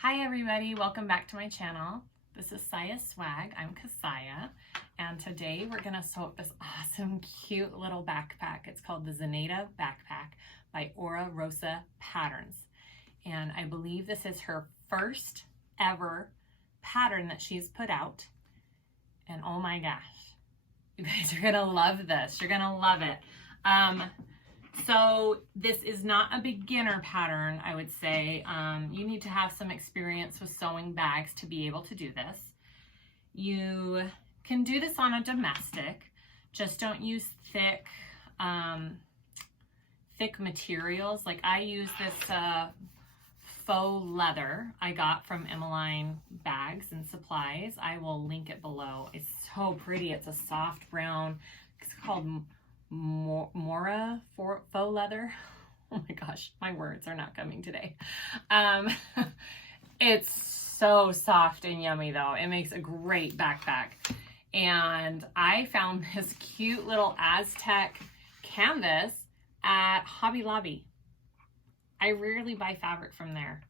Hi everybody, welcome back to my channel. This is SiahSwag. I'm Kassiah, and today we're gonna sew up this awesome, cute little backpack. It's called the Zenaida backpack by Oro Rosa Patterns, and I believe this is her first ever pattern that she's put out. And oh my gosh, you guys are gonna love this. You're gonna love it. So this is not a beginner pattern, I would say. You need to have some experience with sewing bags to be able to do this. You can do this on a domestic, just don't use thick materials. Like I use this faux leather I got from Emmaline Bags and Supplies. I will link it below. It's so pretty. It's a soft brown. It's called Mora faux leather. Oh my gosh, my words are not coming today. It's so soft and yummy though. It makes a great backpack. And I found this cute little Aztec canvas at Hobby Lobby. I rarely buy fabric from there.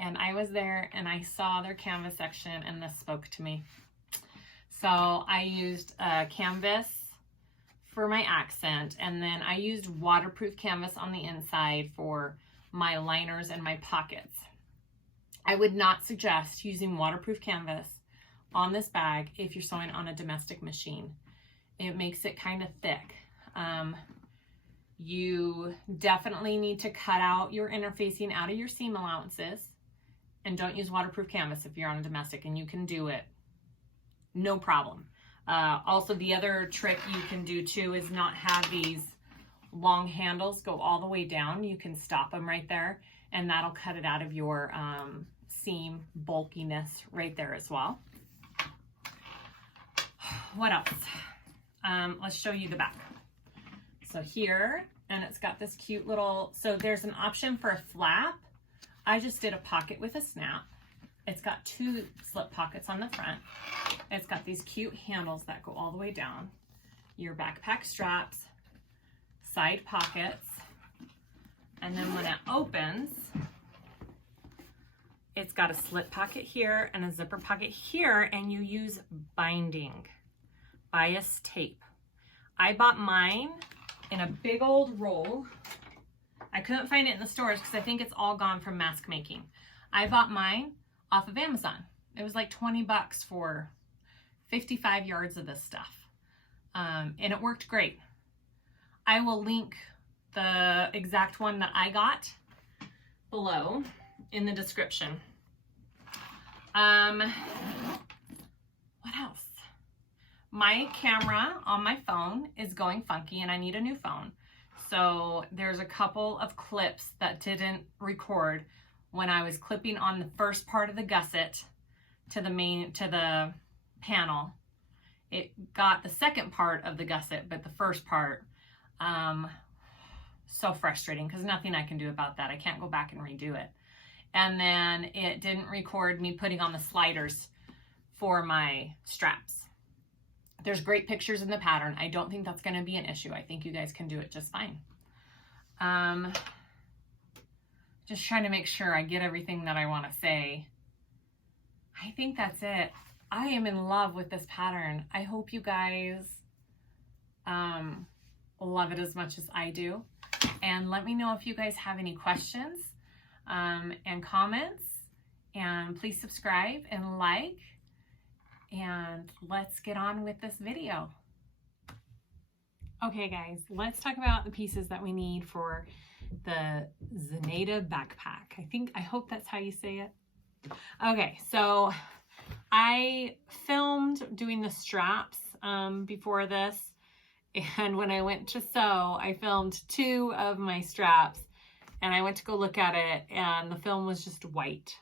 And I was there and I saw their canvas section and this spoke to me. So I used a canvas for my accent, and then I used waterproof canvas on the inside for my liners and my pockets. I would not suggest using waterproof canvas on this bag if you're sewing on a domestic machine. It makes it kind of thick. You definitely need to cut out your interfacing out of your seam allowances, and don't use waterproof canvas if you're on a domestic, and you can do it no problem. Also, the other trick you can do too is not have these long handles go all the way down. You can stop them right there, and that'll cut it out of your seam bulkiness right there as well. What else? Let's show you the back. So here, and it's got this cute little, so there's an option for a flap. I just did a pocket with a snap. It's got two slip pockets on the front. It's got these cute handles that go all the way down. Your backpack straps, side pockets, and then when it opens, it's got a slip pocket here and a zipper pocket here, and you use binding, bias tape. I bought mine in a big old roll. I couldn't find it in the stores because I think it's all gone from mask making. I bought mine off of Amazon. It was like 20 bucks for 55 yards of this stuff. And it worked great. I will link the exact one that I got below in the description. What else? My camera on my phone is going funky and I need a new phone. So there's a couple of clips that didn't record when I was clipping on the first part of the gusset to the panel. It got the second part of the gusset, but the first part, so frustrating because nothing I can do about that. I can't go back and redo it. And then it didn't record me putting on the sliders for my straps. There's great pictures in the pattern. I don't think that's going to be an issue. I think you guys can do it just fine. Just trying to make sure I get everything that I want to say. I think that's it. I am in love with this pattern. I hope you guys love it as much as I do. And let me know if you guys have any questions and comments. And please subscribe and like. And let's get on with this video. Okay guys, let's talk about the pieces that we need for the Zenaida backpack. I hope that's how you say it. Okay, so I filmed doing the straps before this, and when I went to sew, I filmed two of my straps, and I went to go look at it, and the film was just white.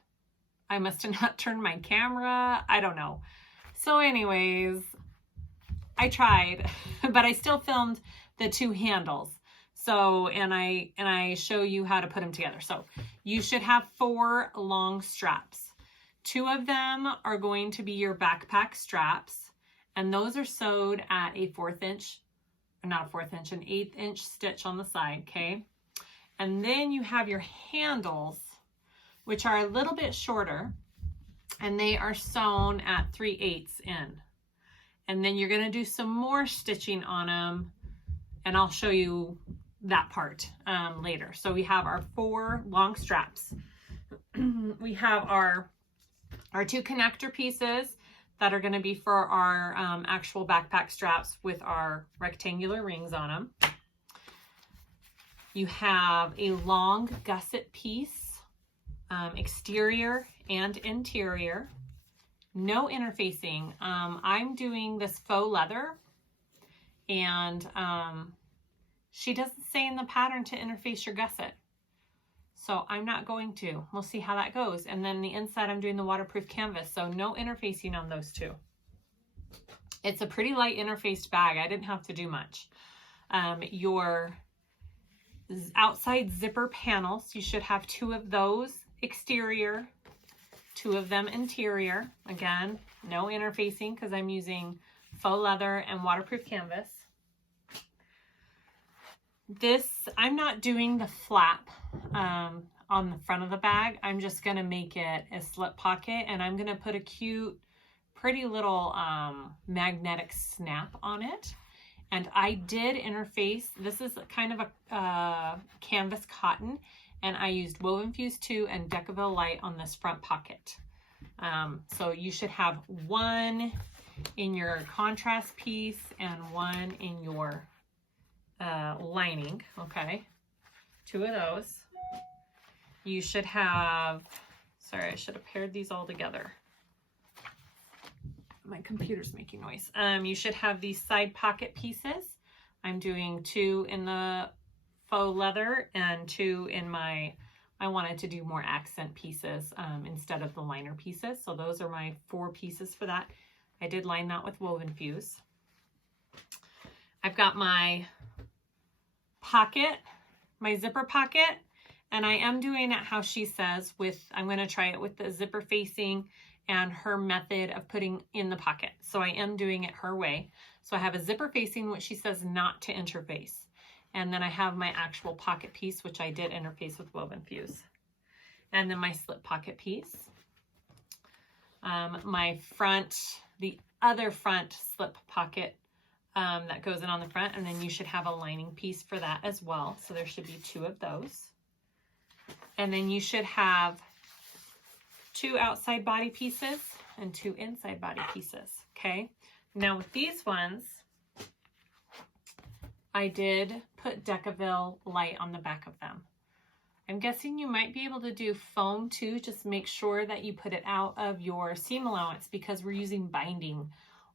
I must have not turned my camera, I don't know. So anyways, I tried, but I still filmed the two handles. So, and I show you how to put them together. So you should have 4 long straps. 2 of them are going to be your backpack straps, and those are sewed at a 1/4 inch, or not a 1/4 inch, an 1/8 inch stitch on the side, okay? And then you have your handles. which are a little bit shorter, and they are sewn at 3/8 in. And then you're going to do some more stitching on them, and I'll show you that part later. So we have our 4 long straps. We have our 2 connector pieces that are going to be for our actual backpack straps with our rectangular rings on them. You have a long gusset piece, exterior and interior. No interfacing. I'm doing this faux leather, and she doesn't say in the pattern to interface your gusset. So I'm not going to. We'll see how that goes. And then the inside, I'm doing the waterproof canvas, so no interfacing on those 2. It's a pretty light interfaced bag. I didn't have to do much. Your outside zipper panels, you should have 2 of those exterior, 2 of them interior. Again, no interfacing because I'm using faux leather and waterproof canvas. This, I'm not doing the flap on the front of the bag. I'm just going to make it a slip pocket, and I'm going to put a cute, pretty little magnetic snap on it. And I did interface, this is kind of a canvas cotton, and I used Woven Fuse 2 and Decaville Light on this front pocket. So you should have 1 in your contrast piece and 1 in your lining, okay? 2 of those. You should have, sorry, I should have paired these all together. My computer's making noise. You should have these side pocket pieces. I'm doing 2 in the faux leather and 2 in my, I wanted to do more accent pieces instead of the liner pieces. So those are my 4 pieces for that. I did line that with Woven Fuse. I've got my pocket, my zipper pocket, and I am doing it how she says with, I'm going to try it with the zipper facing and her method of putting in the pocket. So I am doing it her way. So I have a zipper facing, which she says not to interface. And then I have my actual pocket piece, which I did interface with Woven Fuse. And then my slip pocket piece. My front, the other front slip pocket that goes in on the front, and then you should have a lining piece for that as well. So there should be 2 of those. And then you should have 2 outside body pieces and 2 inside body pieces, okay? Now with these ones, I did put Decaville Light on the back of them. I'm guessing you might be able to do foam too, just make sure that you put it out of your seam allowance because we're using binding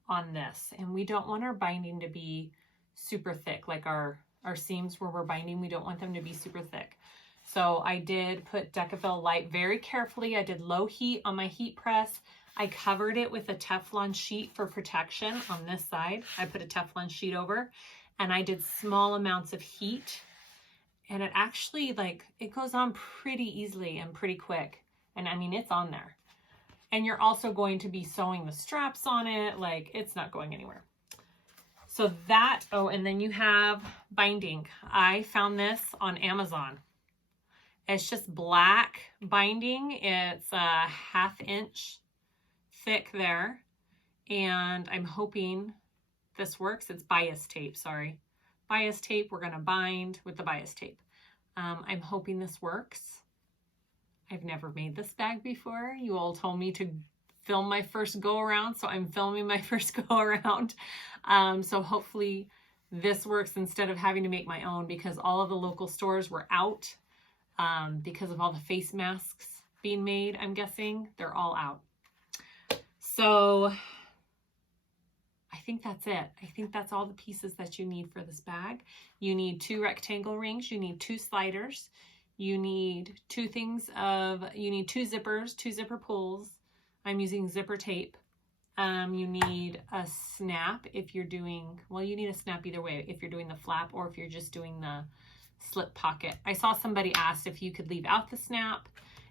on this, and we don't want our binding to be super thick, like our seams where we're binding, we don't want them to be super thick. So I did put Decaville Light very carefully. I did low heat on my heat press. I covered it with a Teflon sheet for protection on this side. I put a Teflon sheet over, and I did small amounts of heat, and it actually, like, it goes on pretty easily and pretty quick. And I mean, it's on there. And you're also going to be sewing the straps on it. Like, it's not going anywhere. So that, oh, and then you have binding. I found this on Amazon. It's just black binding. It's a 1/2 inch thick there. And I'm hoping this works. It's bias tape, sorry. Bias tape, we're gonna bind with the bias tape. I'm hoping this works. I've never made this bag before. You all told me to film my first go around, so I'm filming my first go around. So hopefully this works instead of having to make my own, because all of the local stores were out because of all the face masks being made, I'm guessing. They're all out. So I think that's it. I think that's all the pieces that you need for this bag. You need 2 rectangle rings. You need 2 sliders. You need 2 things of, you need 2 zippers, 2 zipper pulls. I'm using zipper tape. You need a snap if you're doing, well, you need a snap either way, if you're doing the flap or if you're just doing the slip pocket. I saw somebody asked if you could leave out the snap.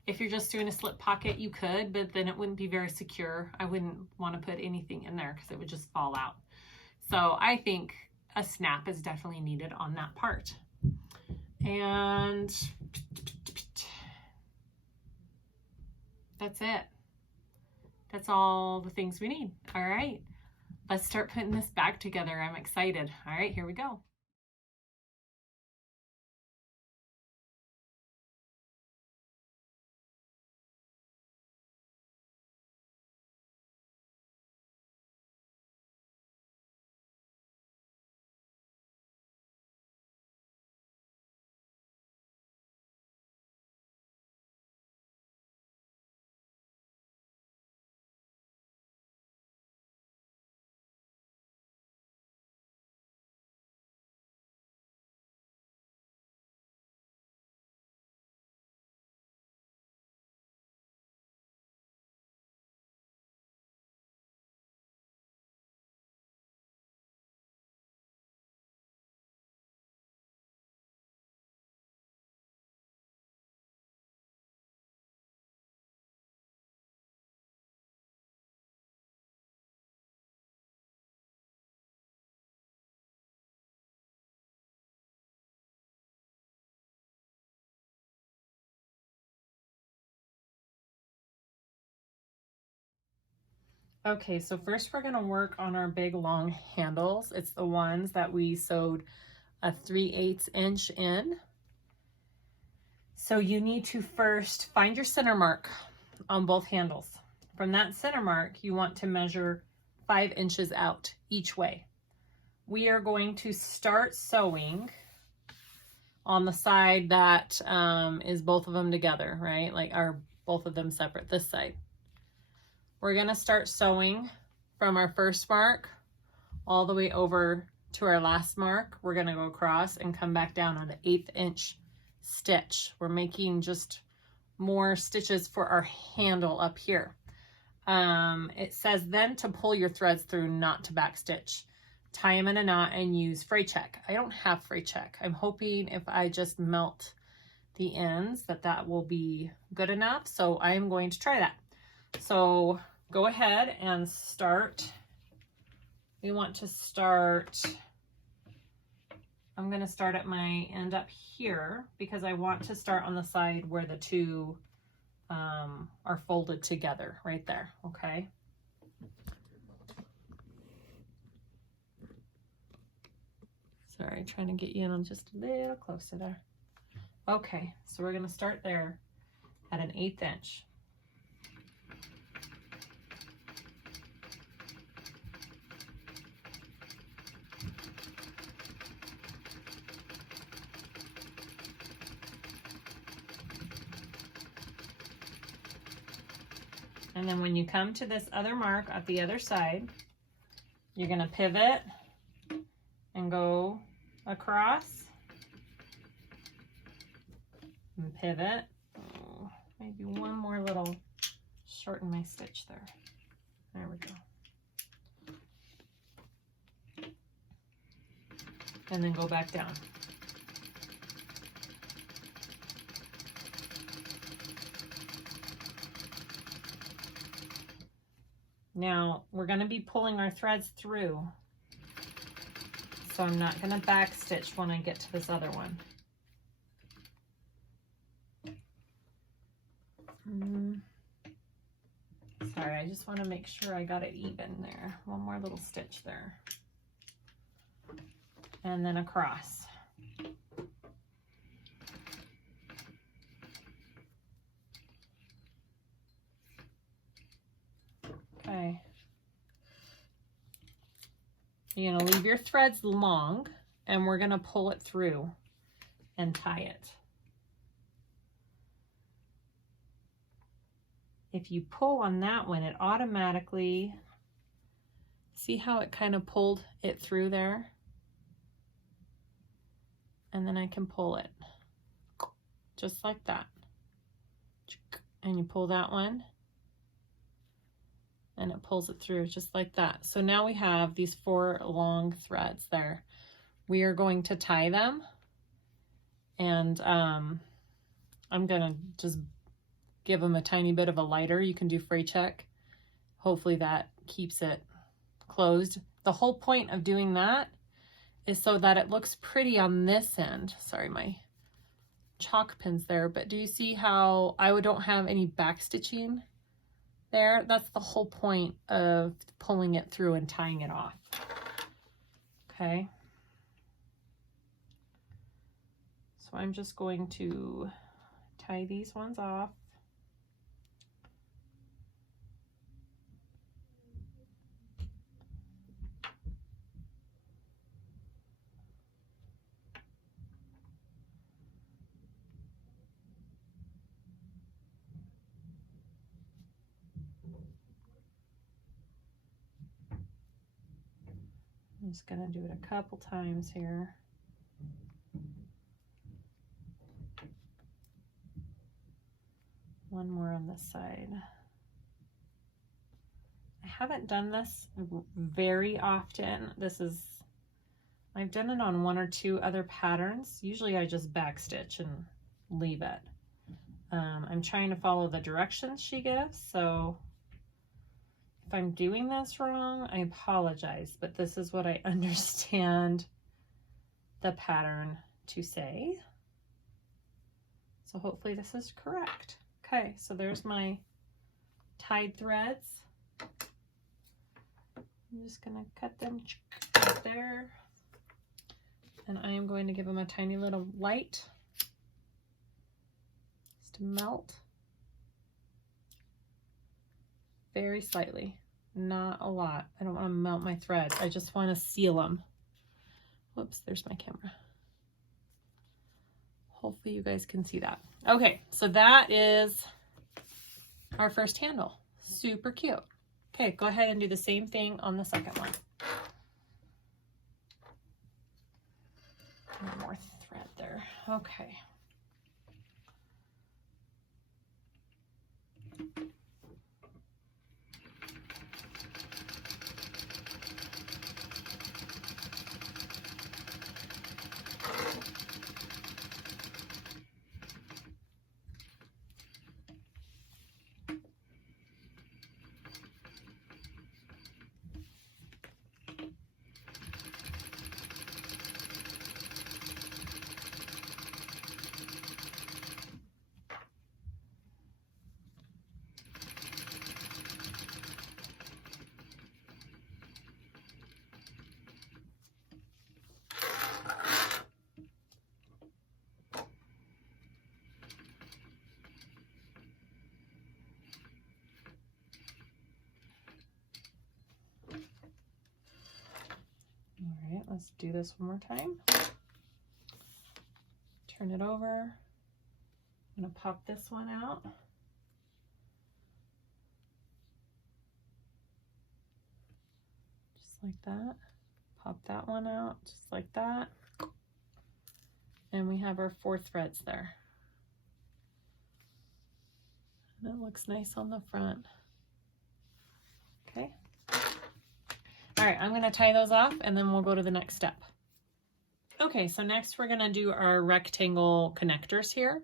If you're just doing a slip pocket, you could, but then it wouldn't be very secure. I wouldn't want to put anything in there because it would just fall out. So I think a snap is definitely needed on that part. And that's it. That's all the things we need. All right, let's start putting this back together. I'm excited. All right, here we go. Okay, so first we're gonna work on our big long handles. It's the ones that we sewed a 3/8 inch in. So you need to first find your center mark on both handles. From that center mark, you want to measure 5 inches out each way. We are going to start sewing on the side that is both of them together, right? Like, are both of them separate, this side. We're gonna start sewing from our first mark all the way over to our last mark. We're gonna go across and come back down on an 1/8 inch stitch. We're making just more stitches for our handle up here. It says then to pull your threads through, not to backstitch. Tie them in a knot and use fray check. I don't have fray check. I'm hoping if I just melt the ends that will be good enough. So I am going to try that. So go ahead and start. We want to start, I'm going to start at my end up here because I want to start on the side where the two are folded together right there. Okay. Sorry, trying to get you in on just a little closer there. Okay, so we're going to start there at an 1/8 inch. And then when you come to this other mark at the other side, you're going to pivot and go across and pivot. Oh, maybe one more little, shorten my stitch there. There we go. And then go back down. Now we're going to be pulling our threads through, so I'm not going to back stitch when I get to this other one. Sorry, I just want to make sure I got it even there. One more little stitch there. And then across. Okay. You're going to leave your threads long, and we're going to pull it through and tie it. If you pull on that one, it automatically, see how it kind of pulled it through there? And then I can pull it just like that. And you pull that one, and it pulls it through just like that. So now we have these 4 long threads there. We are going to tie them, and I'm gonna just give them a tiny bit of a lighter. You can do fray check. Hopefully that keeps it closed. The whole point of doing that is so that it looks pretty on this end. Sorry, my chalk pins there, but do you see how I don't have any back stitching there? That's the whole point of pulling it through and tying it off. Okay. So I'm just going to tie these ones off. I'm just going to do it a couple times here. One more on this side. I haven't done this very often. I've done it on 1 or 2 other patterns. Usually I just backstitch and leave it. I'm trying to follow the directions she gives, so if I'm doing this wrong, I apologize, but this is what I understand the pattern to say. So hopefully this is correct. Okay, so there's my tied threads. I'm just gonna cut them right there. And I am going to give them a tiny little light just to melt. Very slightly, not a lot. I don't want to melt my threads. I just want to seal them. Whoops, there's my camera. Hopefully you guys can see that. Okay, so that is our first handle. Super cute. Okay, go ahead and do the same thing on the second one. One more thread there. Okay. All right, let's do this one more time. Turn it over. I'm gonna pop this one out. Just like that. Pop that one out, just like that. And we have our 4 threads there. And it looks nice on the front. Okay. All right, I'm gonna tie those off and then we'll go to the next step. Okay, so next we're gonna do our rectangle connectors here.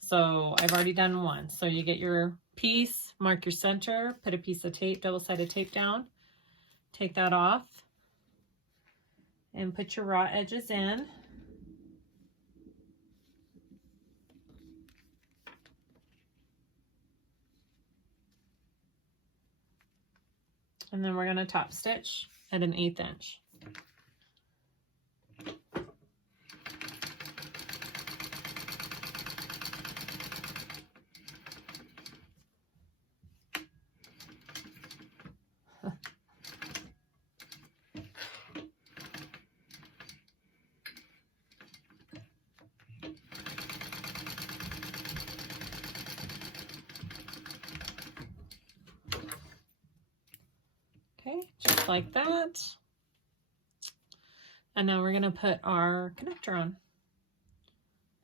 So I've already done one. So you get your piece, mark your center, put a piece of tape, double-sided tape down, take that off, and put your raw edges in. And then we're gonna top stitch at an 1/8 inch. Okay, just like that. And now we're gonna put our connector on,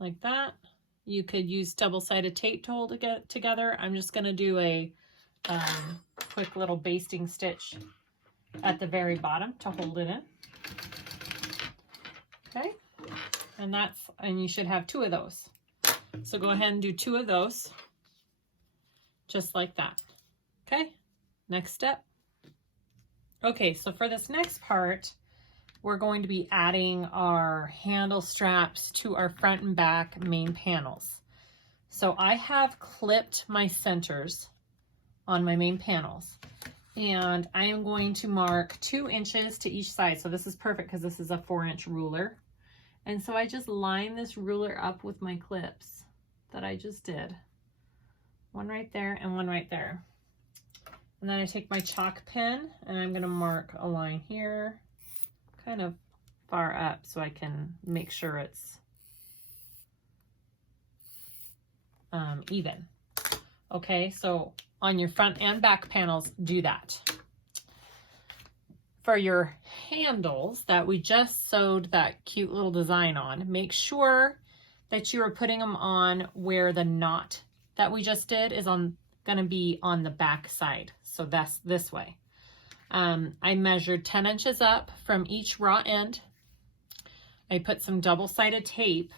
like that. You could use double-sided tape to hold it together. I'm just gonna do a quick little basting stitch at the very bottom to hold it in. Okay, and you should have 2 of those. So go ahead and do 2 of those, just like that. Okay, next step. Okay, so for this next part, we're going to be adding our handle straps to our front and back main panels. So I have clipped my centers on my main panels, and I am going to mark 2 inches to each side. So this is perfect because this is a 4-inch ruler. And so I just line this ruler up with my clips that I just did. One right there and one right there. And then I take my chalk pen and I'm gonna mark a line here, kind of far up so I can make sure it's even. Okay, so on your front and back panels, do that. For your handles that we just sewed that cute little design on, make sure that you are putting them on where the knot that we just did is gonna be on the back side. So that's this way. I measured 10 inches up from each raw end. I put some double-sided tape,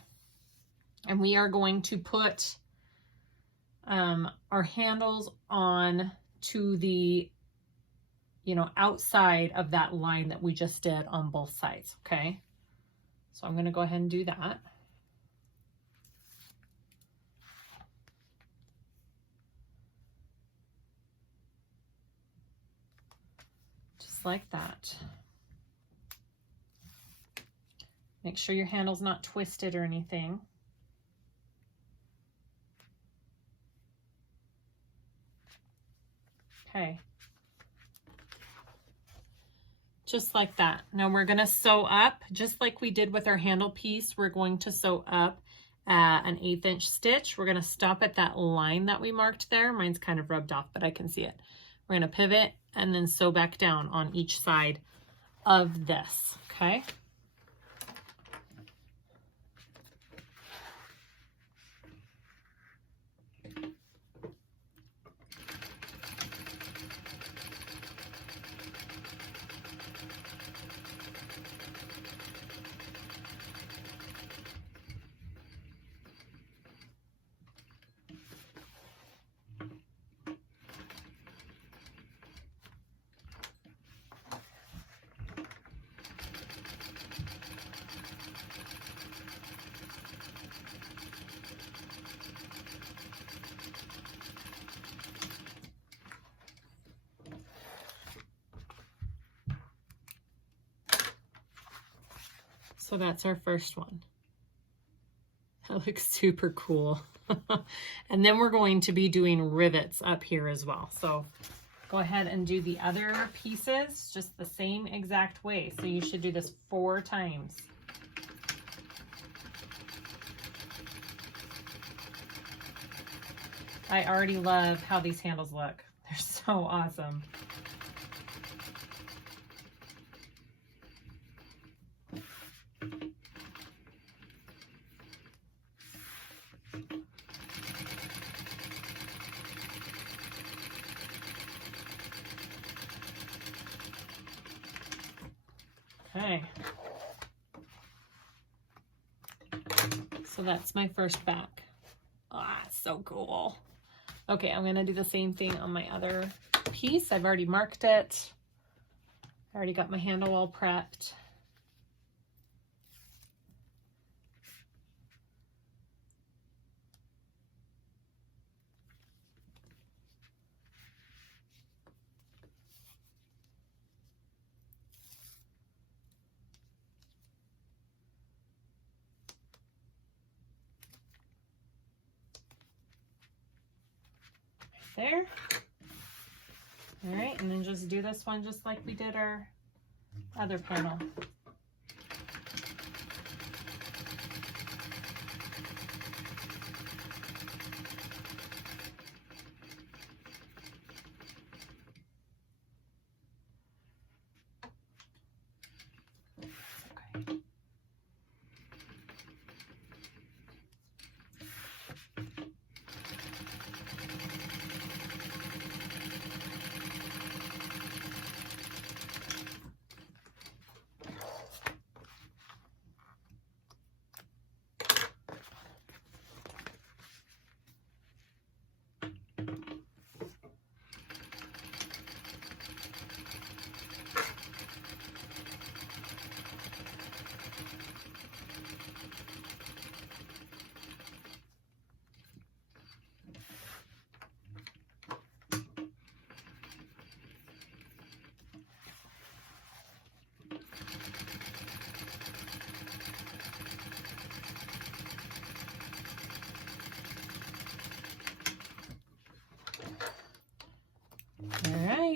and we are going to put our handles on to the, you know, outside of that line that we just did on both sides, okay? So I'm gonna go ahead and do that. Just like that. Make sure your handle's not twisted or anything. Okay. Just like that. Now we're gonna sew up, just like we did with our handle piece, we're going to sew up an 1/8 inch stitch. We're gonna stop at that line that we marked there. Mine's kind of rubbed off, but I can see it. We're gonna pivot and then sew back down on each side of this, okay? So that's our first one. That looks super cool. And then we're going to be doing rivets up here as well. So go ahead and do the other pieces just the same exact way. So you should do this 4 times. I already love how these handles look. They're so awesome. Okay, so that's my first back. Ah, so cool. Okay, I'm gonna do the same thing on my other piece. I've already marked it. I already got my handle all prepped. There. All right, and then just do this one just like we did our other panel. Okay.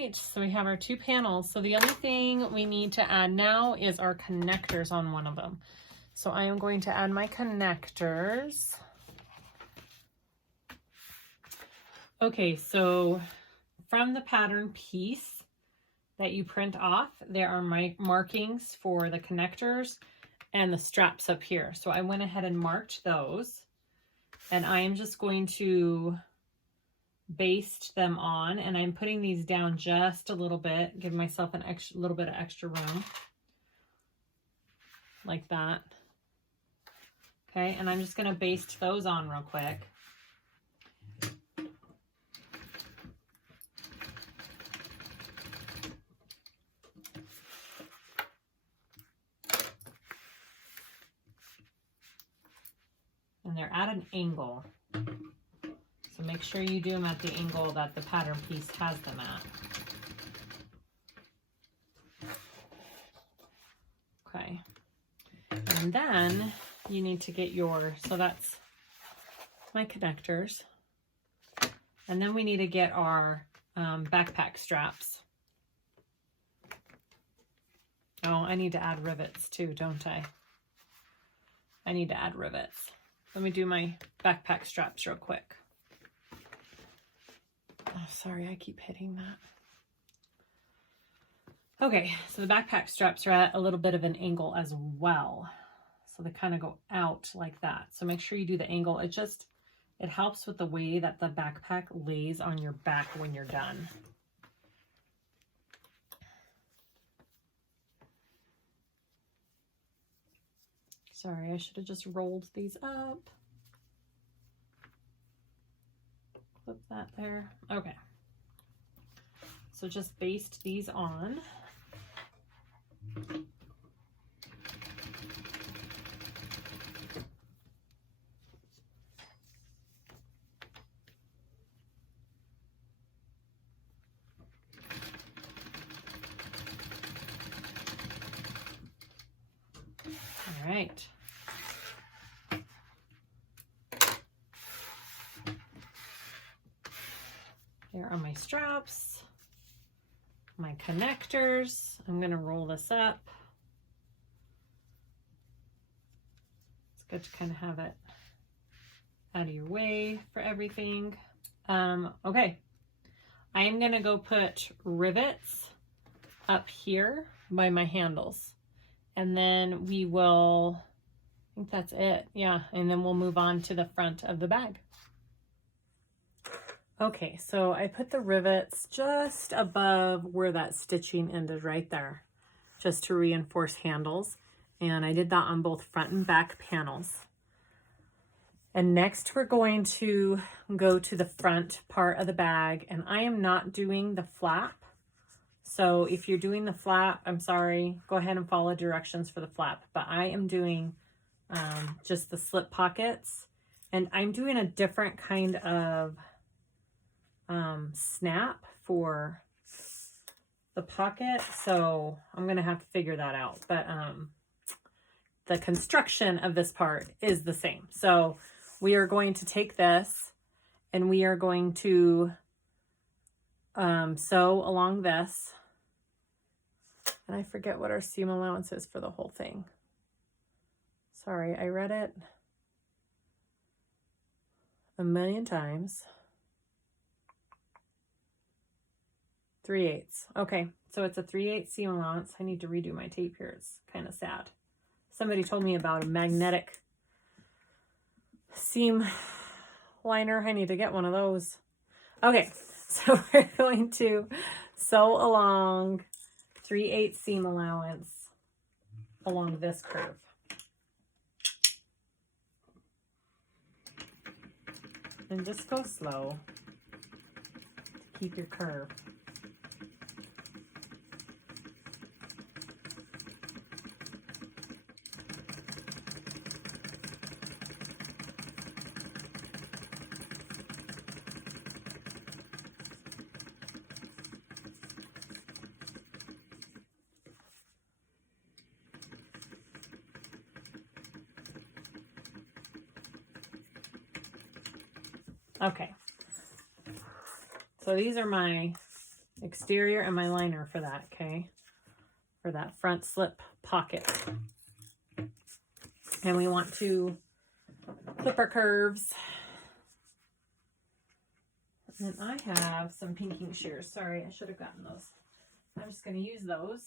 right, so we have our 2 panels. So the only thing we need to add now is our connectors on one of them. So I am going to add my connectors. Okay, so from the pattern piece that you print off, there are my markings for the connectors and the straps up here. So I went ahead and marked those, and I am just going to baste them on, and I'm putting these down just a little bit, give myself an extra little bit of extra room like that. Okay, and I'm just going to baste those on real quick. And they're at an angle. So make sure you do them at the angle that the pattern piece has them at. Okay. And then you need to get your, so that's my connectors. And then we need to get our backpack straps. Oh, I need to add rivets too, don't I? I need to add rivets. Let me do my backpack straps real quick. Oh, sorry, I keep hitting that. Okay, so the backpack straps are at a little bit of an angle as well. So they kind of go out like that. So make sure you do the angle. It helps with the way that the backpack lays on your back when you're done. Sorry, I should have just rolled these up. Clip that there. Okay. So just baste these on. All right. Here are my straps, my connectors. I'm going to roll this up. It's good to kind of have it out of your way for everything. Okay, I am going to go put rivets up here by my handles. And then we will, I think that's it. Yeah, and then we'll move on to the front of the bag. Okay, so I put the rivets just above where that stitching ended right there, just to reinforce handles. And I did that on both front and back panels. And next we're going to go to the front part of the bag, and I am not doing the flap. So if you're doing the flap, I'm sorry, go ahead and follow directions for the flap, but I am doing just the slip pockets, and I'm doing a different kind of snap for the pocket, so I'm gonna have to figure that out, but the construction of this part is the same. So we are going to take this and we are going to sew along this, and I forget what our seam allowance is for the whole thing. Sorry, I read it a million times. 3/8. Okay, so it's a 3/8 seam allowance. I need to redo my tape here. It's kind of sad. Somebody told me about a magnetic seam liner. I need to get one of those. Okay, so we're going to sew along 3/8 seam allowance along this curve. And just go slow to keep your curve. Okay, so these are my exterior and my liner for that, okay? For that front slip pocket. And we want to clip our curves. And I have some pinking shears. Sorry, I should have gotten those. I'm just going to use those.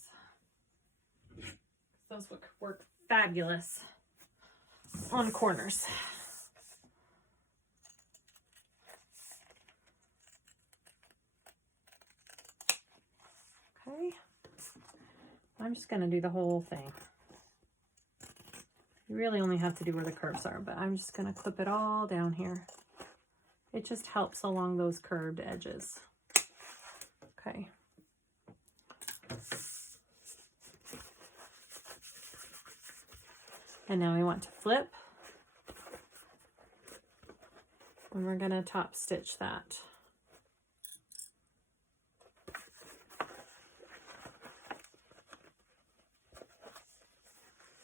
Those work fabulous on corners. Okay. I'm just going to do the whole thing. You really only have to do where the curves are, but I'm just going to clip it all down here. It just helps along those curved edges. Okay. And now we want to flip. And we're going to top stitch that.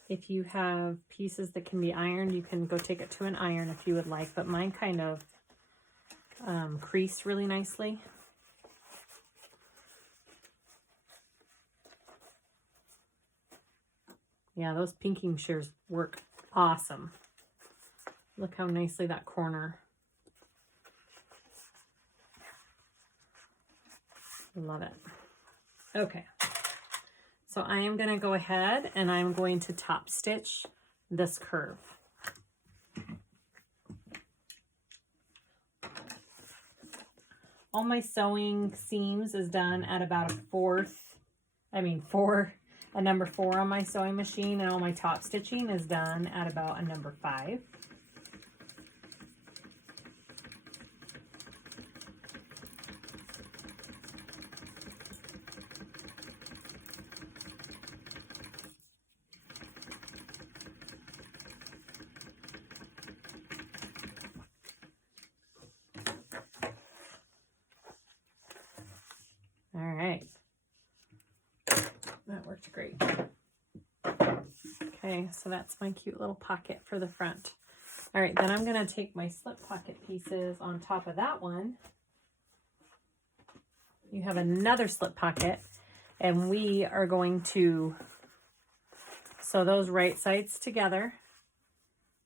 If you have pieces that can be ironed, you can go take it to an iron if you would like, but mine kind of crease really nicely. Yeah, those pinking shears work awesome. Look how nicely that corner. Love it. Okay. So I am going to go ahead and I'm going to top stitch this curve. All my sewing seams is done at about a number 4 on my sewing machine, and all my top stitching is done at about a number 5. All right. That worked great. Okay, so that's my cute little pocket for the front. All right, then I'm going to take my slip pocket pieces on top of that one. You have another slip pocket, and we are going to sew those right sides together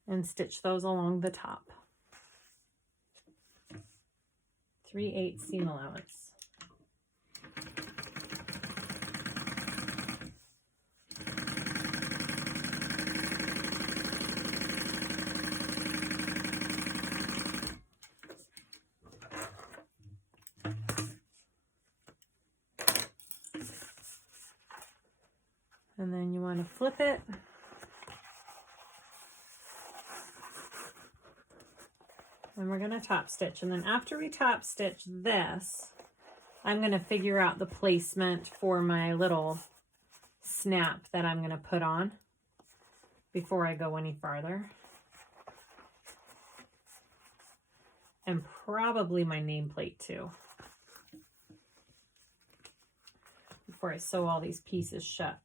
and stitch those along the top. 3/8 seam allowance. And then you want to flip it. And we're going to top stitch. And then after we top stitch this, I'm going to figure out the placement for my little snap that I'm going to put on before I go any farther. And probably my nameplate too, before I sew all these pieces shut.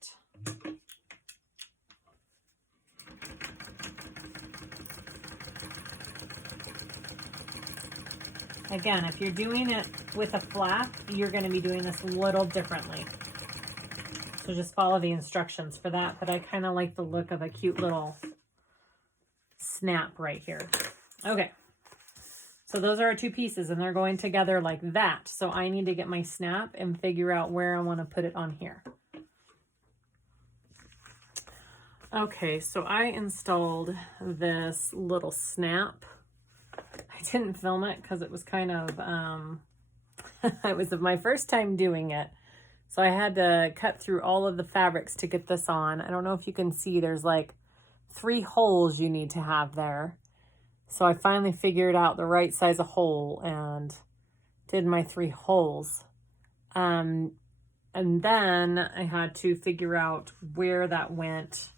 Again, if you're doing it with a flap, you're going to be doing this a little differently. So just follow the instructions for that. But I kind of like the look of a cute little snap right here. Okay. So those are our two pieces, and they're going together like that. So I need to get my snap and figure out where I want to put it on here. Okay, so I installed this little snap. I didn't film it because it was kind of, it was my first time doing it. So I had to cut through all of the fabrics to get this on. I don't know if you can see, there's like 3 holes you need to have there. So I finally figured out the right size of hole and did my 3 holes. And then I had to figure out where that went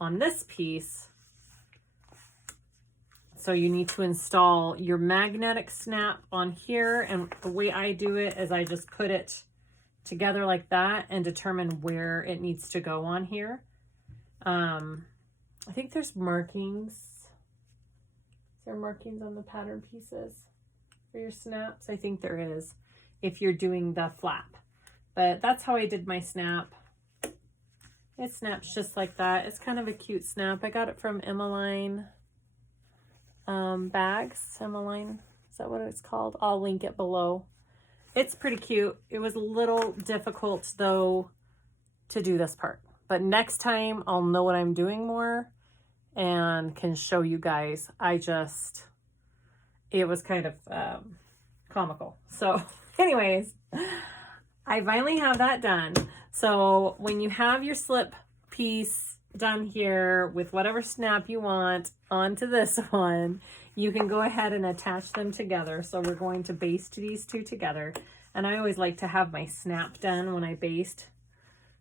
on this piece. So you need to install your magnetic snap on here, and the way I do it is I just put it together like that and determine where it needs to go on here. I think there's markings. Is there markings on the pattern pieces for your snaps? I think there is. if you're doing the flap. But that's how I did my snap. It snaps just like that. It's kind of a cute snap. I got it from Emmaline Bags. Emmaline, is that what it's called? I'll link it below. It's pretty cute. It was a little difficult though to do this part, but next time I'll know what I'm doing more and can show you guys. It was kind of comical. So anyways, I finally have that done. So when you have your slip piece done here with whatever snap you want onto this one, you can go ahead and attach them together. So we're going to baste these two together. And I always like to have my snap done when I baste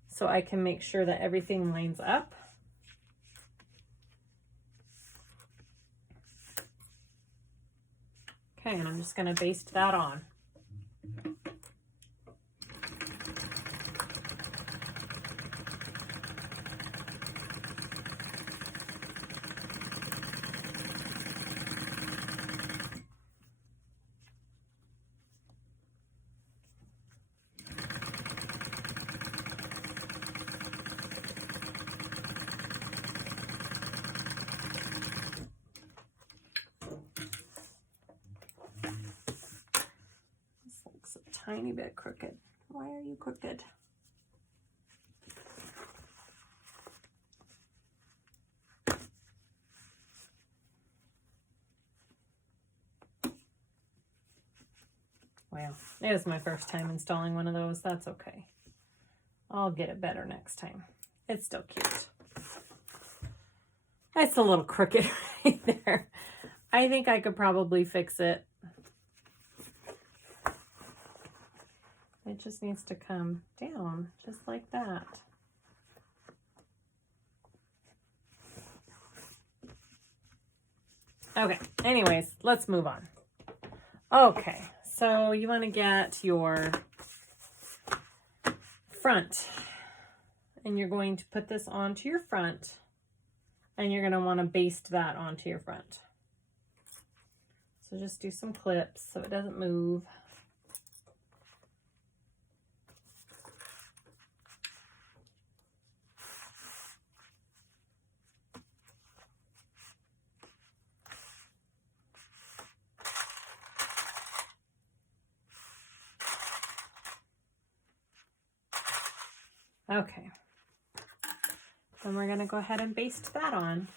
so I can make sure that everything lines up. Okay, and I'm just going to baste that on. Tiny bit crooked. Why are you crooked? Well, it was my first time installing one of those. That's okay. I'll get it better next time. It's still cute. It's a little crooked right there. I think I could probably fix it. It just needs to come down just like that. Okay, anyways, let's move on. Okay, so you want to get your front and you're going to put this onto your front and you're going to want to baste that onto your front. So just do some clips so it doesn't move. Okay, then we're going to go ahead and baste that on.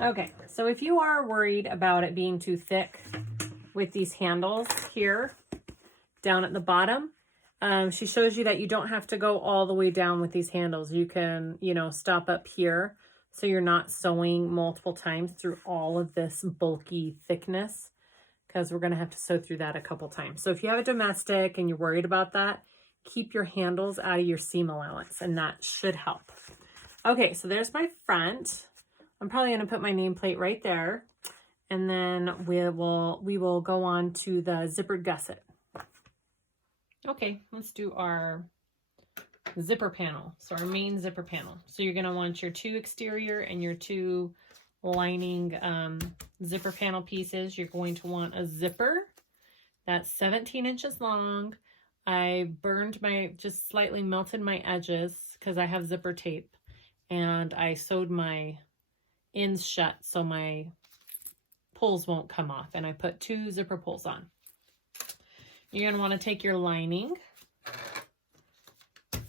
Okay, so if you are worried about it being too thick with these handles here down at the bottom, she shows you that you don't have to go all the way down with these handles. You can, you know, stop up here so you're not sewing multiple times through all of this bulky thickness, because we're going to have to sew through that a couple times. So if you have a domestic and you're worried about that, keep your handles out of your seam allowance and that should help. Okay, so there's my front. I'm probably going to put my nameplate right there, and then we will go on to the zippered gusset. Okay, let's do our zipper panel. So our main zipper panel. So you're going to want your two exterior and your two lining zipper panel pieces. You're going to want a zipper that's 17 inches long. I just slightly melted my edges because I have zipper tape, and I sewed my ends shut so my pulls won't come off, and I put 2 zipper pulls on. You're going to want to take your lining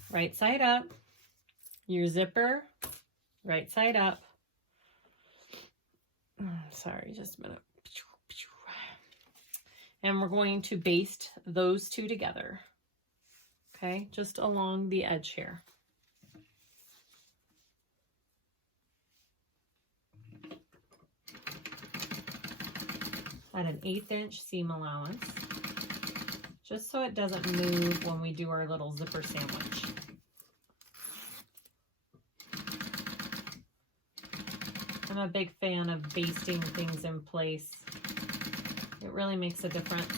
right side up, your zipper right side up. Sorry, just a minute. And we're going to baste those two together. Okay, just along the edge here. at an 1/8 inch seam allowance, just so it doesn't move when we do our little zipper sandwich. I'm a big fan of basting things in place. It really makes a difference,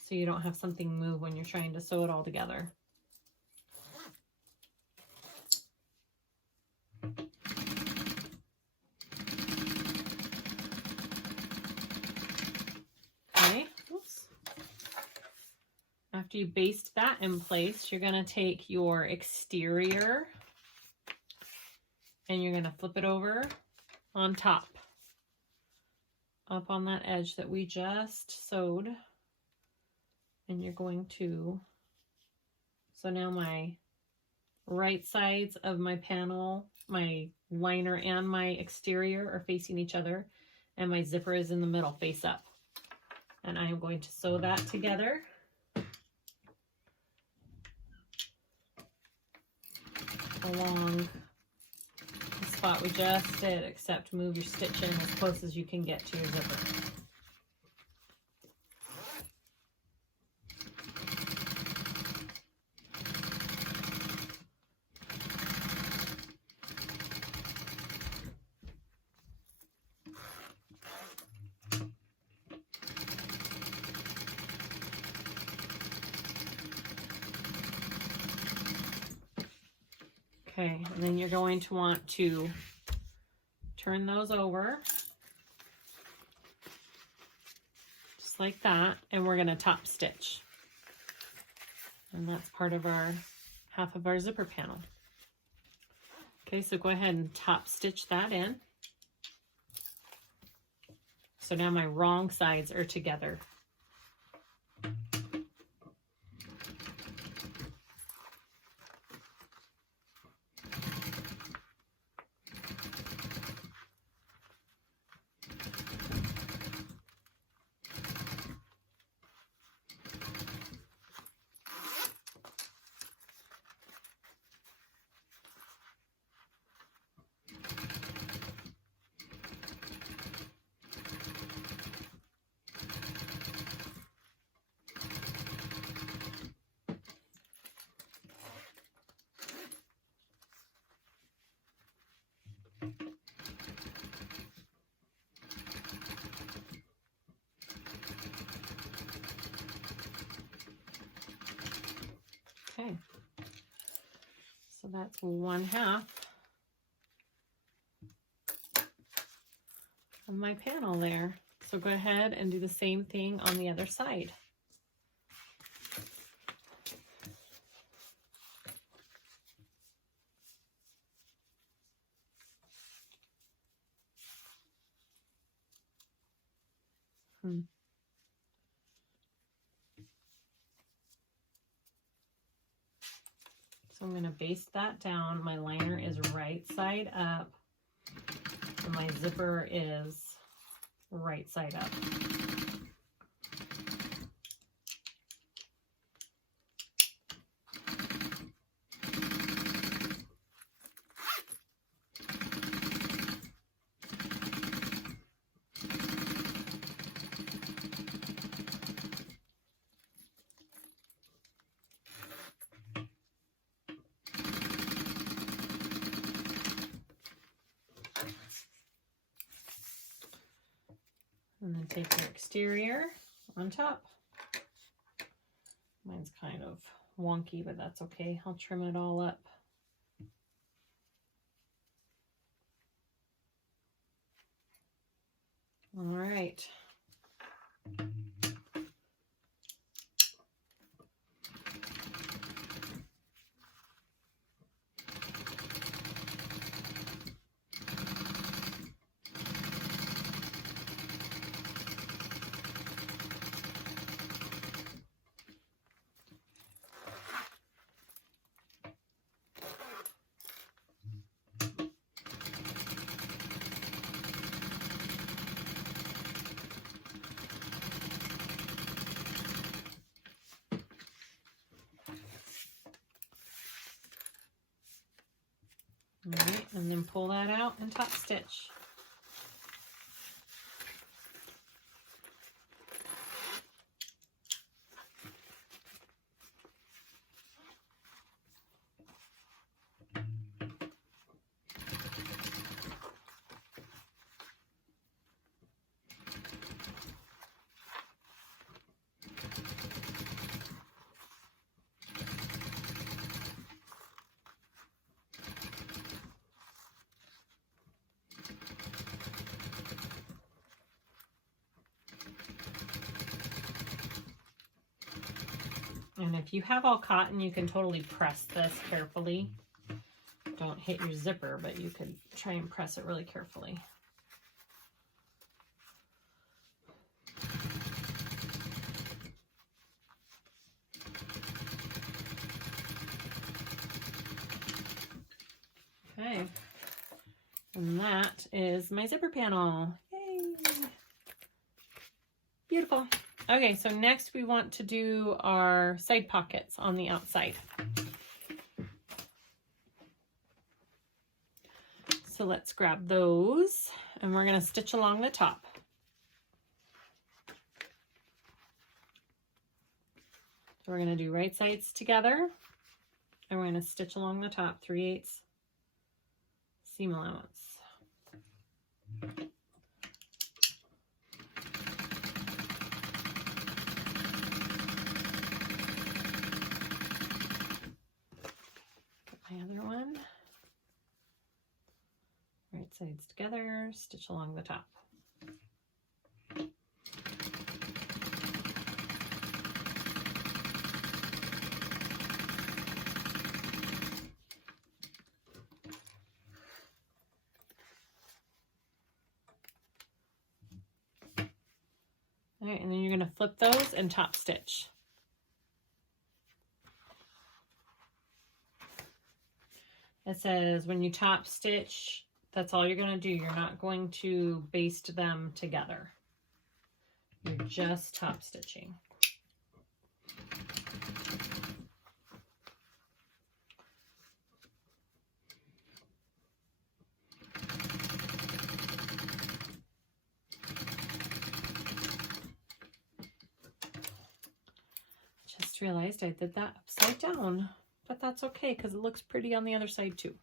so you don't have something move when you're trying to sew it all together. Okay, oops. After you baste that in place, you're going to take your exterior and you're going to flip it over on top, up on that edge that we just sewed. And you're going to, so now my right sides of my panel, my liner and my exterior are facing each other, and my zipper is in the middle, face up. And I am going to sew that together. Along the spot we just did, except move your stitch in as close as you can get to your zipper. Okay, and then you're going to want to turn those over, just like that, and we're going to top stitch. And that's part of our half of our zipper panel. Okay, so go ahead and top stitch that in. So now my wrong sides are together. Okay, so that's 1/2 of my panel there. So go ahead and do the same thing on the other side. So I'm going to baste that down. My liner is right side up, and my zipper is right side up. And then take your exterior on top. Mine's kind of wonky, but that's okay. I'll trim it all up. All right. All right, and then pull that out and top stitch. And if you have all cotton, you can totally press this carefully. Don't hit your zipper, but you could try and press it really carefully. Okay, and that is my zipper panel. Yay! Beautiful. Okay, so next we want to do our side pockets on the outside. So let's grab those, and we're going to stitch along the top. So we're going to do right sides together, and we're going to stitch along the top 3/8 seam allowance. Get my other one. Right sides together, stitch along the top. All right, and then you're going to flip those and top stitch. It says when you top stitch, that's all you're going to do. You're not going to baste them together. You're just top stitching. Just realized I did that upside down, but that's okay because it looks pretty on the other side too.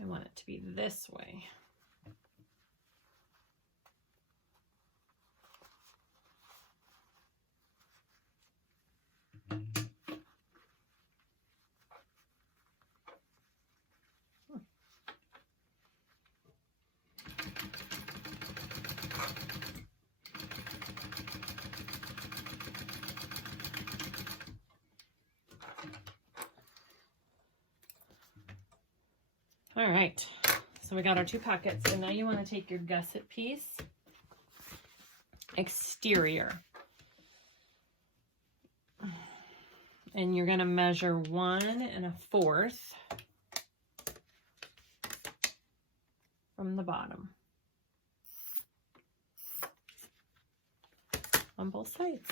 I want it to be this way. All right, so we got our 2 pockets, and now you want to take your gusset piece, exterior, and you're going to measure 1 1/4 from the bottom on both sides.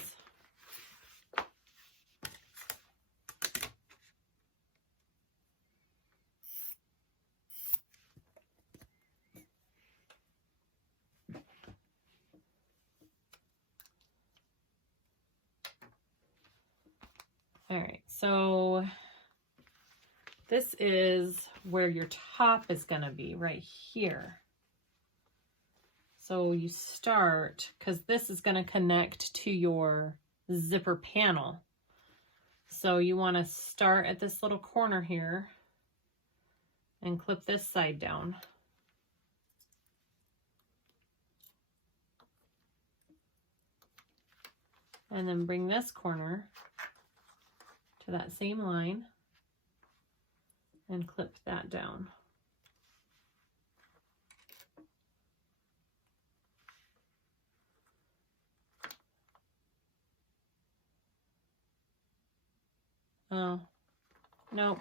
All right, so this is where your top is going to be, right here. So you start, because this is going to connect to your zipper panel. So you want to start at this little corner here and clip this side down. And then bring this corner to that same line and clip that down. Oh, nope.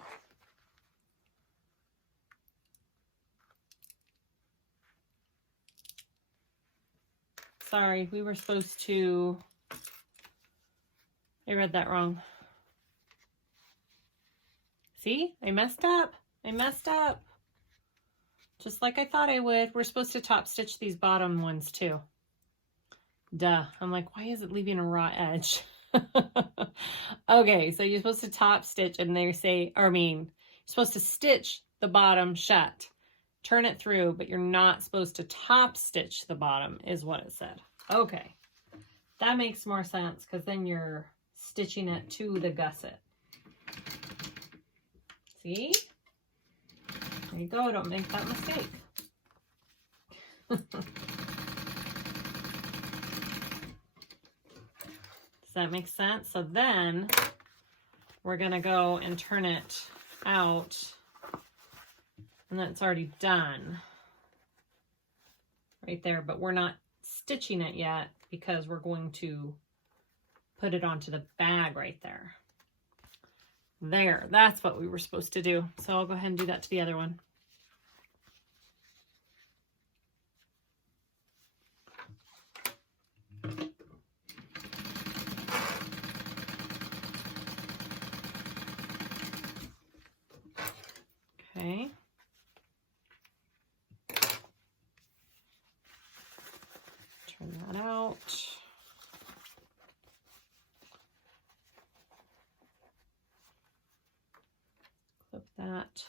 Sorry, we were supposed to, I read that wrong. See, I messed up. I messed up. Just like I thought I would. We're supposed to top stitch these bottom ones too. Duh. I'm like, why is it leaving a raw edge? Okay, so you're supposed to top stitch, and they say, or I mean, you're supposed to stitch the bottom shut. Turn it through, but you're not supposed to top stitch the bottom, is what it said. Okay. That makes more sense, because then you're stitching it to the gusset. See? There you go. Don't make that mistake. Does that make sense? So then we're going to go and turn it out, and that's already done right there, but we're not stitching it yet because we're going to put it onto the bag right there. There, that's what we were supposed to do. So I'll go ahead and do that to the other one. Okay. Turn that out. Clip that.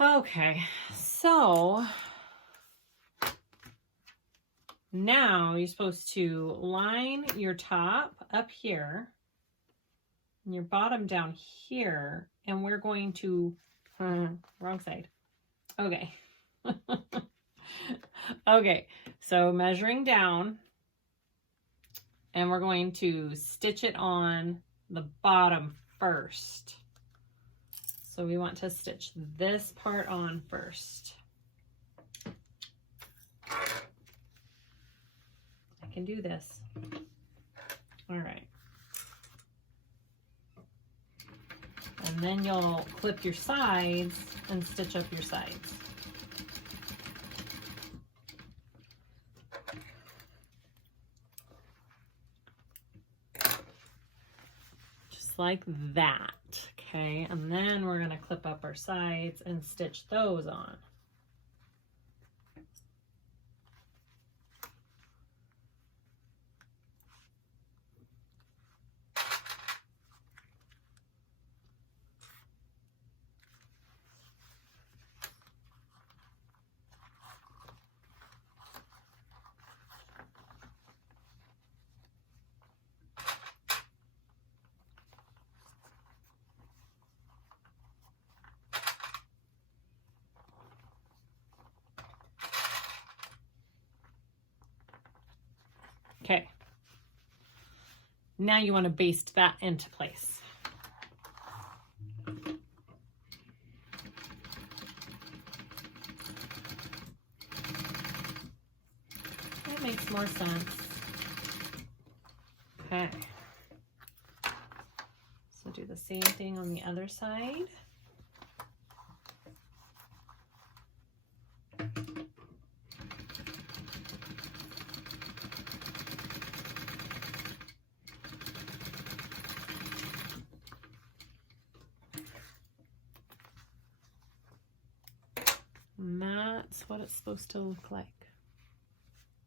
Okay, so now you're supposed to line your top up here and your bottom down here, and we're going to, wrong side. Okay. Okay, so measuring down, and we're going to stitch it on the bottom first. So we want to stitch this part on first. I can do this. All right. And then you'll clip your sides and stitch up your sides. Just like that. Okay, and then we're going to clip up our sides and stitch those on. Okay, now you want to baste that into place. That makes more sense. Okay, so do the same thing on the other side. And that's what it's supposed to look like.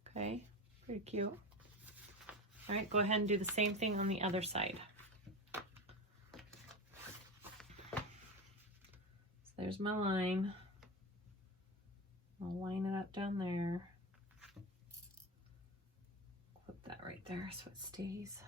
Okay, pretty cute. All right, go ahead and do the same thing on the other side. So there's my line. I'll line it up down there. Clip that right there so it stays.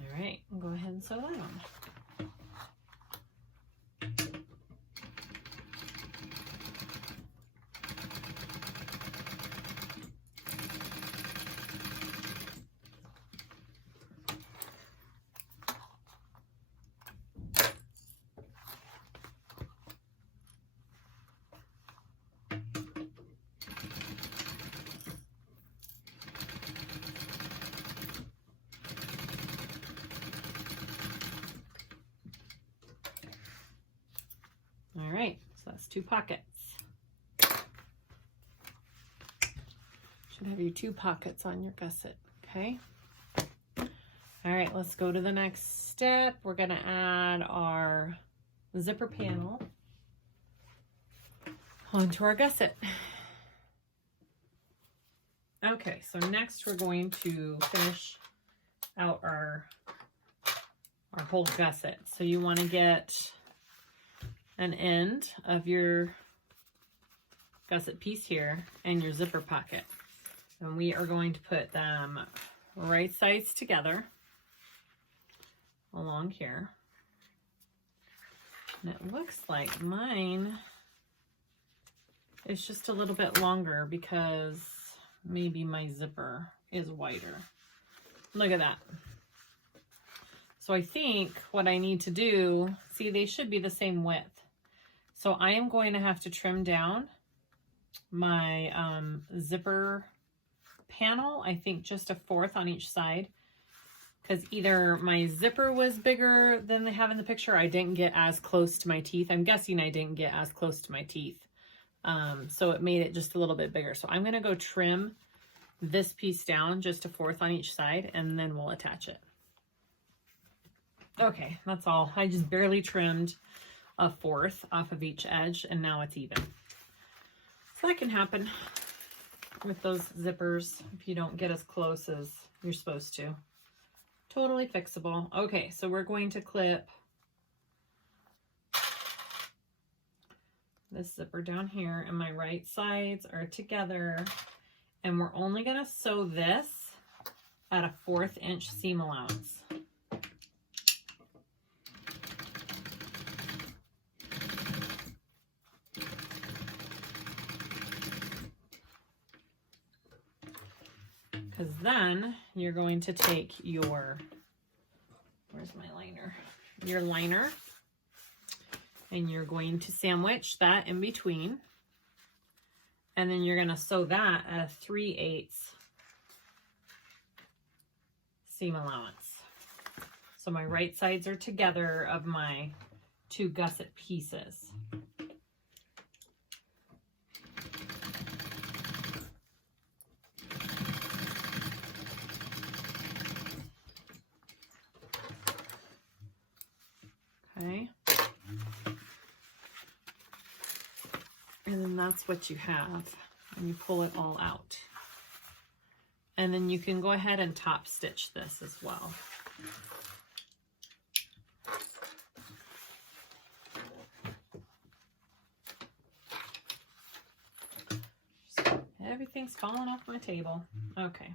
All right, go ahead and sew that on. All right, so that's 2 pockets. Should have your 2 pockets on your gusset, okay? All right, let's go to the next step. We're gonna add our zipper panel onto our gusset. Okay, so next we're going to finish out our whole gusset. So you want to get an end of your gusset piece here and your zipper pocket. And we are going to put them right sides together along here. And it looks like mine is just a little bit longer because maybe my zipper is wider. Look at that. So I think what I need to do, see, they should be the same width. So I am going to have to trim down my zipper panel, I think just 1/4 on each side, because either my zipper was bigger than they have in the picture, I didn't get as close to my teeth. I'm guessing I didn't get as close to my teeth. So it made it just a little bit bigger. So I'm going to go trim this piece down just 1/4 on each side, and then we'll attach it. Okay, that's all. I just barely trimmed 1/4 off of each edge, and now it's even. So that can happen with those zippers if you don't get as close as you're supposed to. Totally fixable. Okay, so we're going to clip this zipper down here, and my right sides are together, and we're only going to sew this at 1/4 inch seam allowance. Because then you're going to take your, where's my liner? Your liner, and you're going to sandwich that in between. And then you're going to sew that at 3/8 seam allowance. So my right sides are together of my 2 gusset pieces. Okay. And then that's what you have, and you pull it all out. And then you can go ahead and top stitch this as well. Everything's falling off my table. Okay.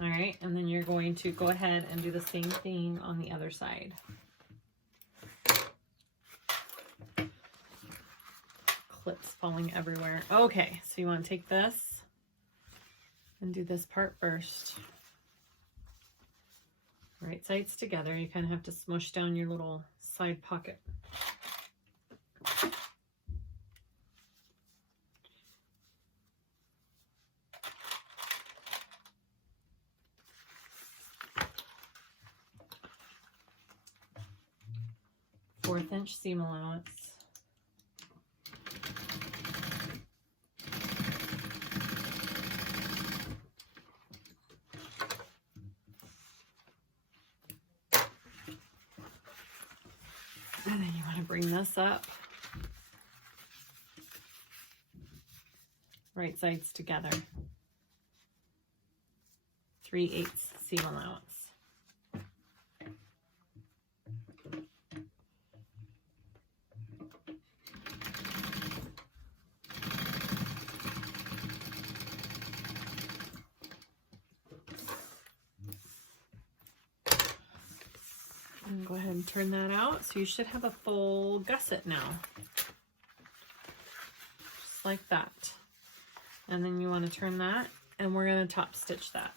All right, and then you're going to go ahead and do the same thing on the other side. Clips falling everywhere. Okay, so you want to take this and do this part first. Right sides together. You kind of have to smush down your little side pocket. Fourth inch seam allowance. And then you want to bring this up. Right sides together. 3/8 seam allowance. And go ahead and turn that out. So you should have a full gusset now. Just like that. And then you want to turn that, and we're going to top stitch that.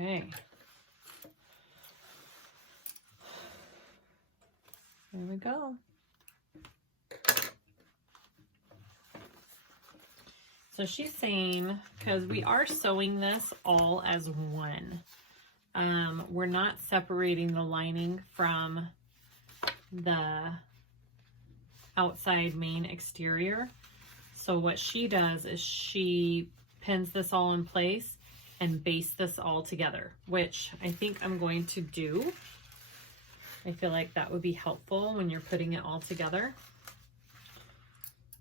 Okay. There we go. So she's saying, because we are sewing this all as one. We're not separating the lining from the outside main exterior. So what she does is she pins this all in place and baste this all together, which I think I'm going to do. I feel like that would be helpful when you're putting it all together.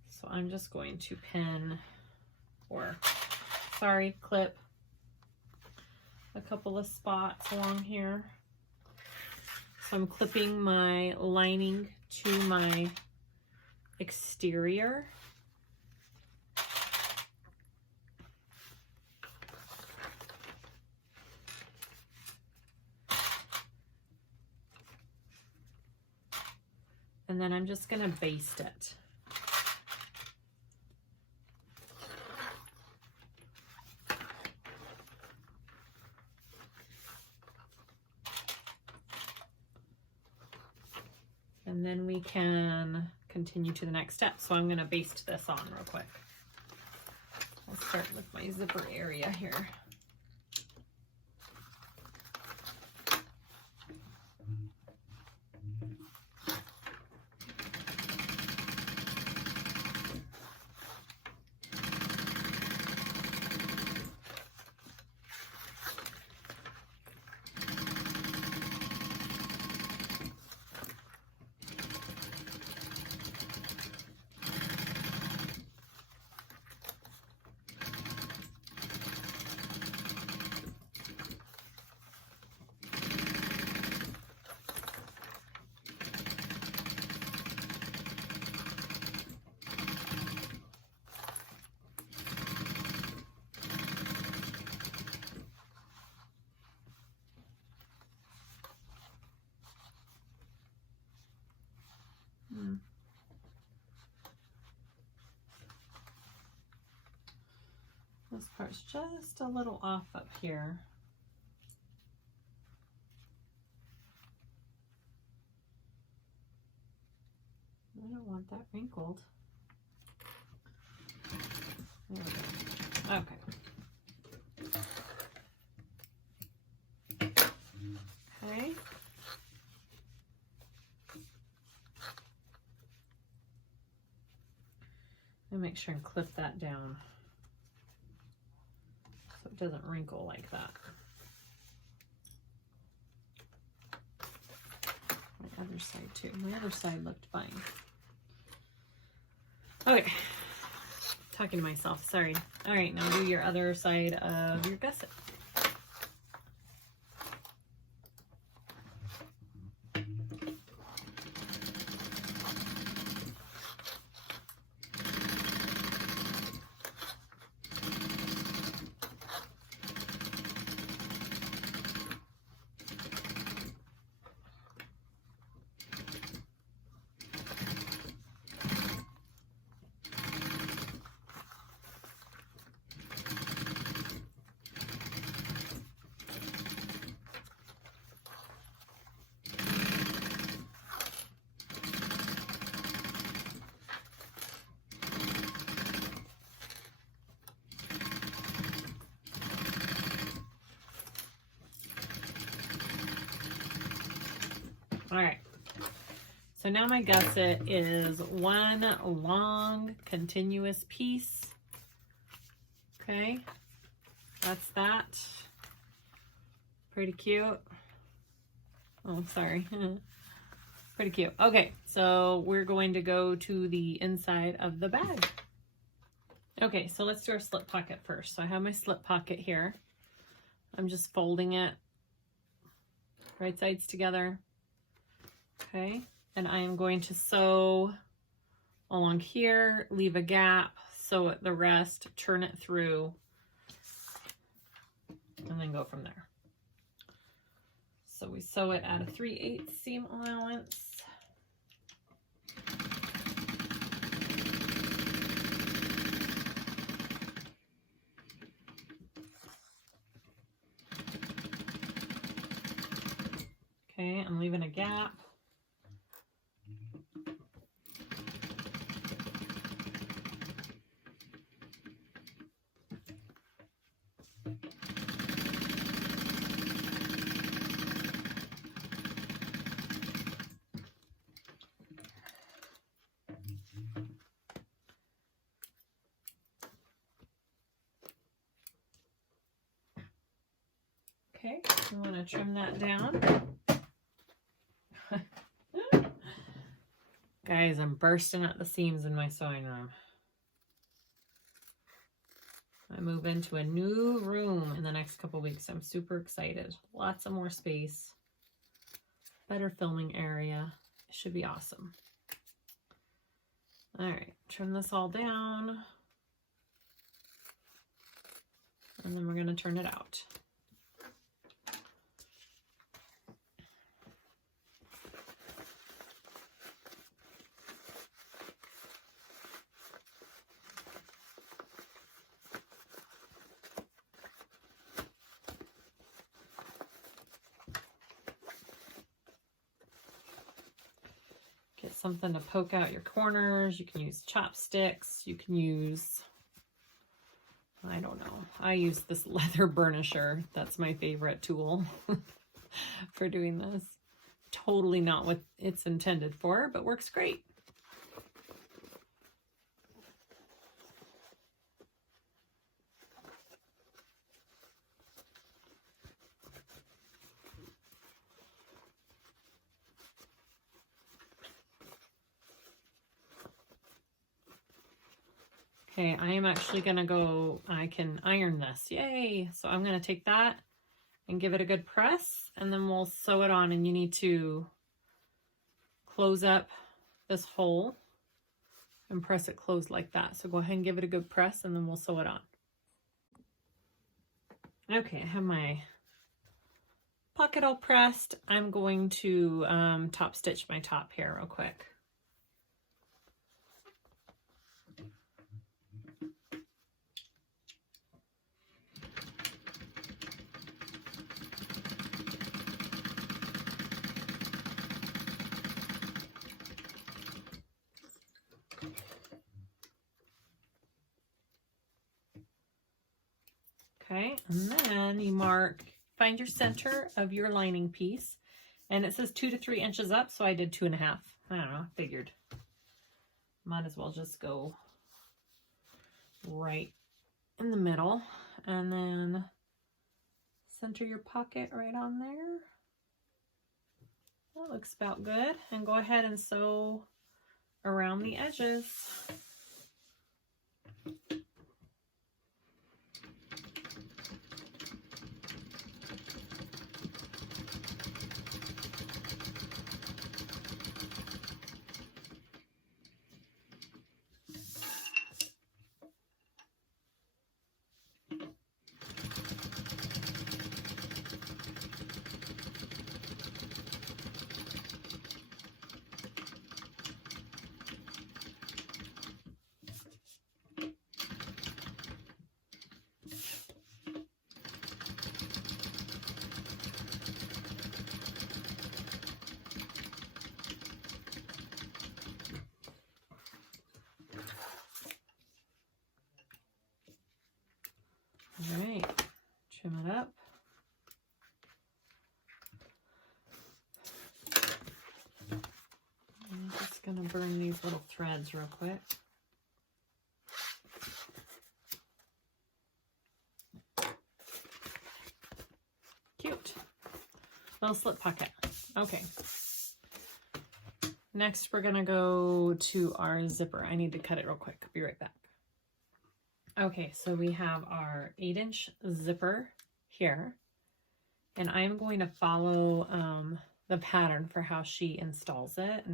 So I'm just going to pin, or sorry, clip a couple of spots along here. So I'm clipping my lining to my exterior. And then I'm just going to baste it. And then we can continue to the next step. So I'm going to baste this on real quick. I'll start with my zipper area here. This part's just a little off up here. I don't want that wrinkled. There we go. Okay. Okay. And make sure and clip that down so it doesn't wrinkle like that. My other side too. My other side looked fine. Okay. Talking to myself, sorry. All right, now do your other side of your gusset. All right, so now my gusset is one long continuous piece. Okay, that's that. Pretty cute. Oh, sorry. Pretty cute. Okay, so we're going to go to the inside of the bag. Okay, so let's do our slip pocket first. So I have my slip pocket here. I'm just folding it right sides together. Okay, and I am going to sew along here, leave a gap, sew it the rest, turn it through, and then go from there. So we sew it at a 3/8 seam allowance. Okay, I'm leaving a gap. Okay, I want to trim that down. Guys, I'm bursting at the seams in my sewing room. I move into a new room in the next couple weeks. I'm super excited. Lots of more space. Better filming area. It should be awesome. All right, trim this all down. And then we're going to turn it out. Get something to poke out your corners. You can use chopsticks. You can use, I don't know. I use this leather burnisher. That's my favorite tool for doing this. Totally not what it's intended for, but works great. Okay, I am actually gonna go, I can iron this, yay! So I'm gonna take that and give it a good press, and then we'll sew it on, and you need to close up this hole and press it closed like that. So go ahead and give it a good press, and then we'll sew it on. Okay, I have my pocket all pressed. I'm going to top stitch my top here real quick. Okay, and then you mark, find your center of your lining piece, and it says 2 to 3 inches up, so I did 2.5. I don't know, figured. Might as well just go right in the middle, and then center your pocket right on there. That looks about good, and go ahead and sew around the edges. All right, trim it up. I'm just gonna burn these little threads real quick. Cute. Little slip pocket. Okay. Next, we're gonna go to our zipper. I need to cut it real quick. Be right back. Okay, so we have our 8-inch zipper here, and I'm going to follow the pattern for how she installs it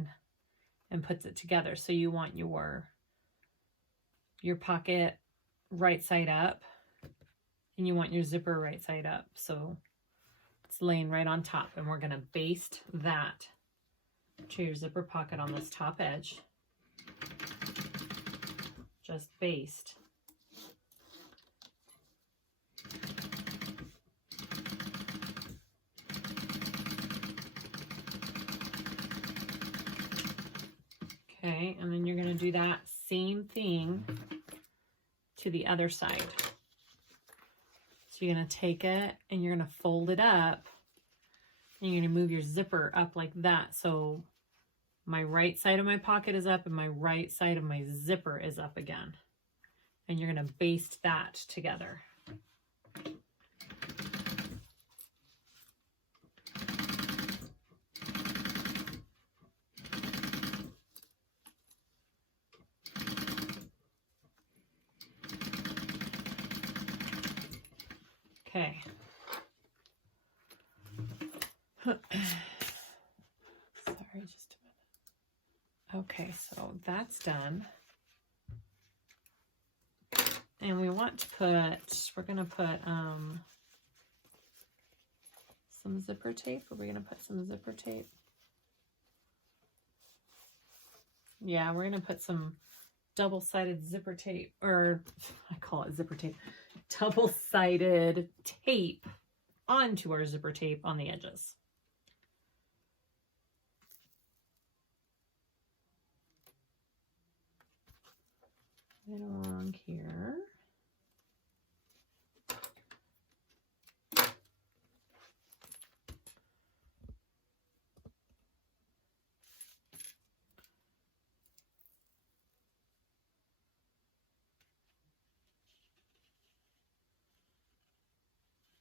and puts it together. So you want your pocket right side up, and you want your zipper right side up. So it's laying right on top, and we're gonna baste that to your zipper pocket on this top edge. Just baste. Okay, and then you're going to do that same thing to the other side. So you're going to take it and you're going to fold it up, and you're going to move your zipper up like that. So my right side of my pocket is up and my right side of my zipper is up again. And you're going to baste that together. Okay. Sorry, just a minute. Okay, so that's done. And we want to put, we're going to put some zipper tape. Are we going to put some zipper tape? Yeah, we're going to put some double-sided zipper tape, or I call it zipper tape, double-sided tape onto our zipper tape on the edges. Right along here.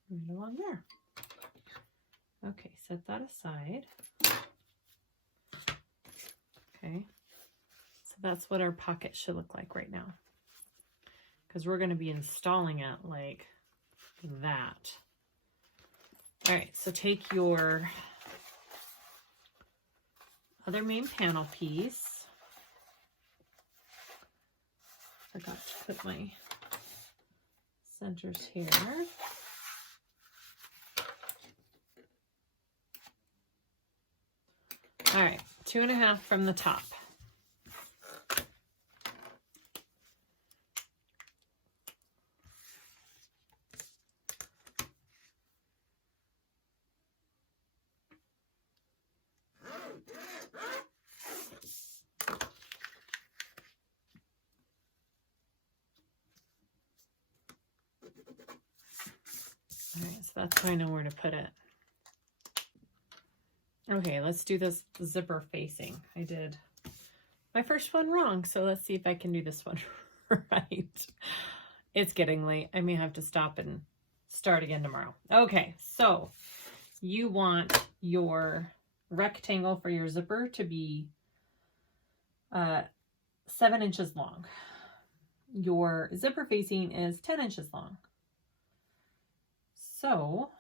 Right along there. Okay, set that aside. Okay, so that's what our pocket should look like right now, because we're going to be installing it like that. All right, so take your other main panel piece. Forgot to put my centers here. All right, 2.5 from the top. All right, so that's how I know where to put it. Okay, let's do this zipper facing. I did my first one wrong, so let's see if I can do this one right. It's getting late. I may have to stop and start again tomorrow. Okay, so you want your rectangle for your zipper to be 7 inches long. Your zipper facing is 10 inches long. So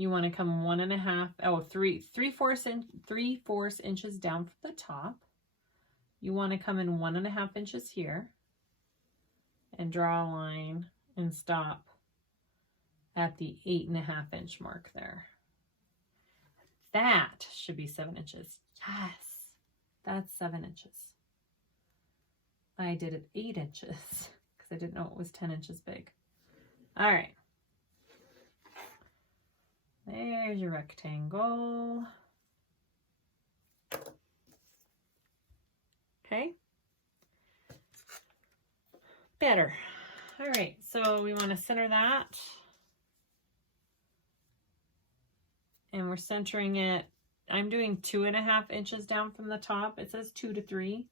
you want to come 3/4 inches down from the top. You want to come in 1.5 inches here and draw a line and stop at the 8.5 inch mark there. That should be 7 inches. Yes, that's 7 inches. I did it 8 inches because I didn't know it was 10 inches big. All right. There's your rectangle. Okay. Better. All right, so we want to center that. And we're centering it. I'm doing 2.5 inches down from the top. It says 2 to 3.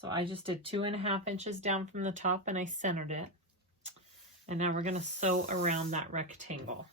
So I just did 2.5 inches down from the top and I centered it. And now we're going to sew around that rectangle.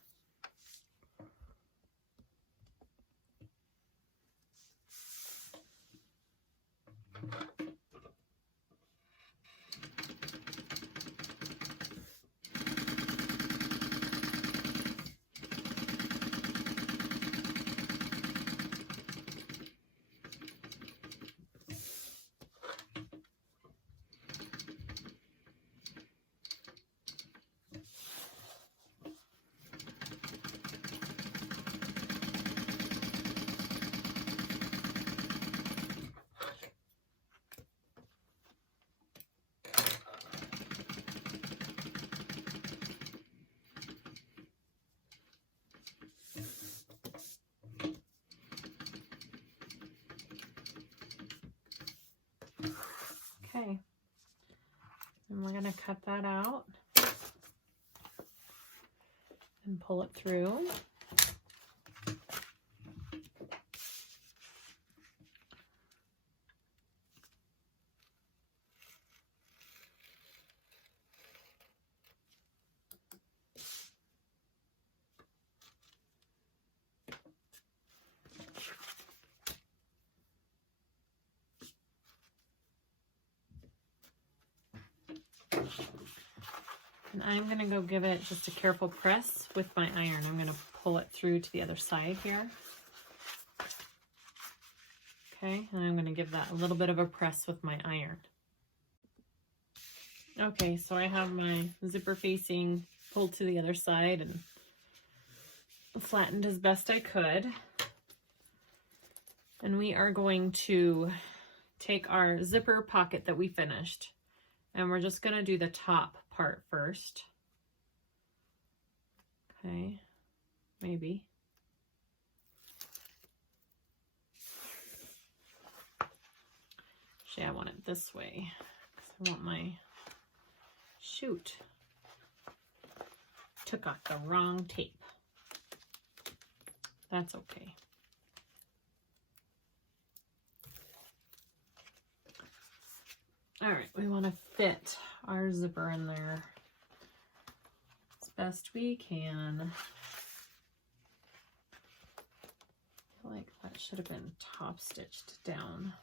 going to cut that out and pull it through. And I'm going to go give it just a careful press with my iron. I'm going to pull it through to the other side here. Okay, and I'm going to give that a little bit of a press with my iron. Okay, so I have my zipper facing pulled to the other side and flattened as best I could. And we are going to take our zipper pocket that we finished, and we're just going to do the top part first. Okay, maybe. Actually, I want it this way because I want my shoot. Took off the wrong tape. That's okay. All right, we want to fit our zipper in there as best we can. I feel like that should have been top stitched down.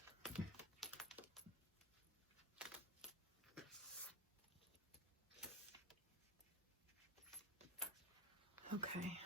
Okay.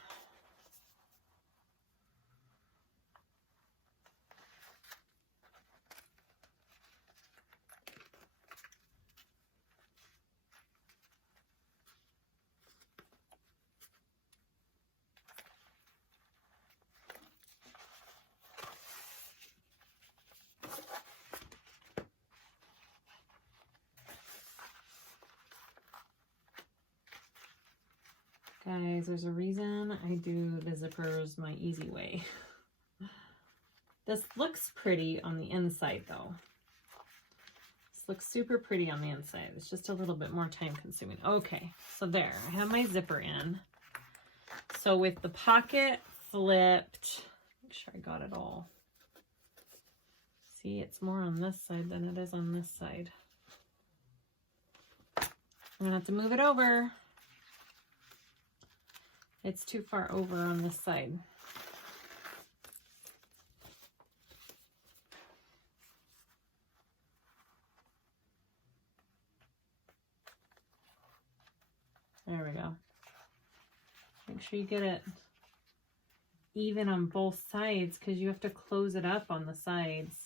Guys, there's a reason I do the zippers my easy way. This looks pretty on the inside though. This looks super pretty on the inside. It's just a little bit more time consuming. Okay, so there, I have my zipper in. So with the pocket flipped, make sure I got it all. See, it's more on this side than it is on this side. I'm gonna have to move it over. It's too far over on this side. There we go. Make sure you get it even on both sides because you have to close it up on the sides.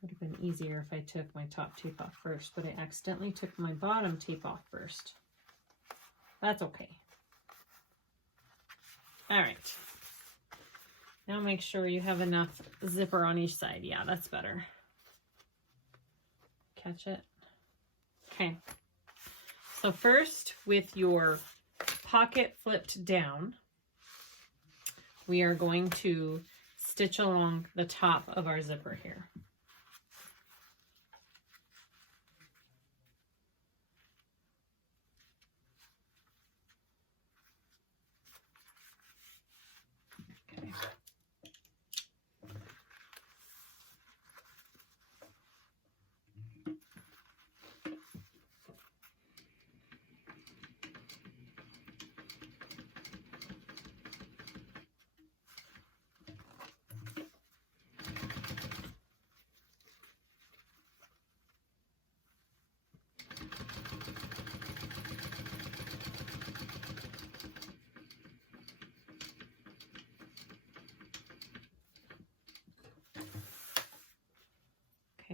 Would have been easier if I took my top tape off first, but I accidentally took my bottom tape off first. That's okay. All right. Now make sure you have enough zipper on each side. Yeah, that's better. Catch it. Okay. So first, with your pocket flipped down, we are going to stitch along the top of our zipper here.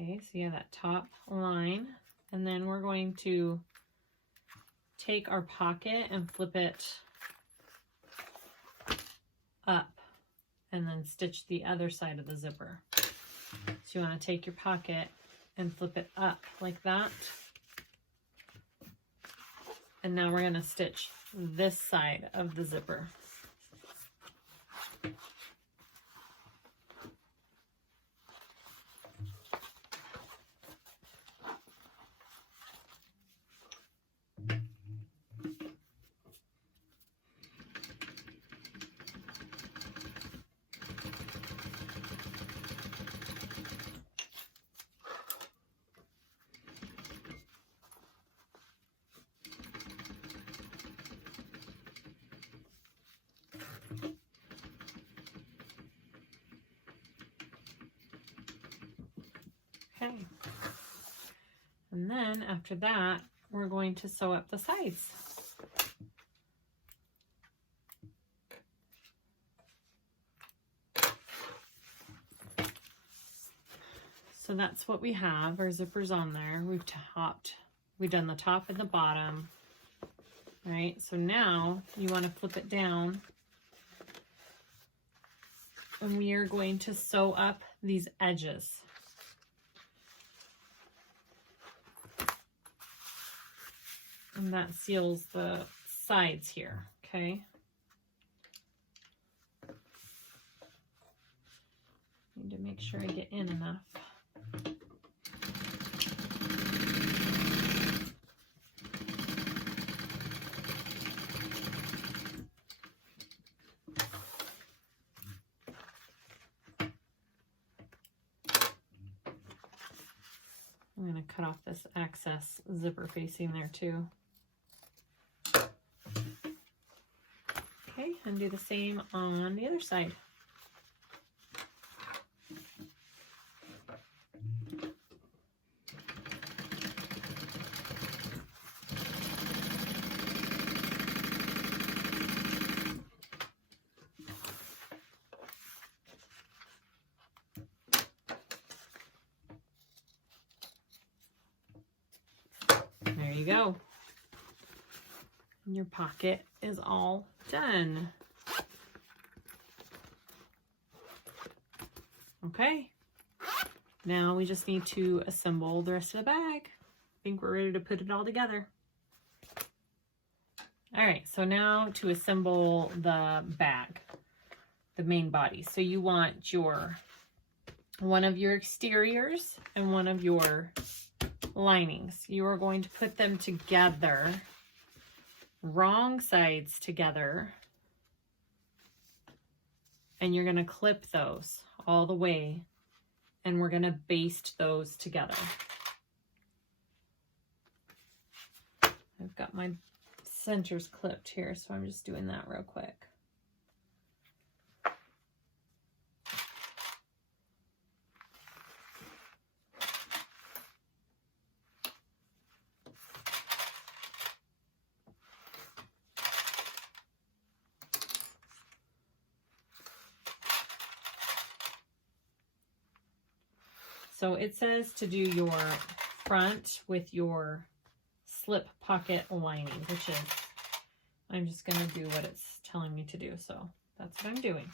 Okay, so you have that top line, and then we're going to take our pocket and flip it up and then stitch the other side of the zipper. So you want to take your pocket and flip it up like that. And now we're going to stitch this side of the zipper. Okay, and then after that, we're going to sew up the sides. So that's what we have, our zippers on there. We've done the top and the bottom, right? So now you want to flip it down, and we are going to sew up these edges. And that seals the sides here, okay? Need to make sure I get in enough. I'm going to cut off this excess zipper facing there too. Okay, and do the same on the other side. There you go. Your pocket is all done. Okay, now we just need to assemble the rest of the bag. I think we're ready to put it all together. All right, so now to assemble the bag, the main body. So you want one of your exteriors and one of your linings. You are going to put them together, wrong sides together, and you're going to clip those all the way, and we're going to baste those together. I've got my centers clipped here, so I'm just doing that real quick. So it says to do your front with your slip pocket lining, which is, I'm just going to do what it's telling me to do. So that's what I'm doing.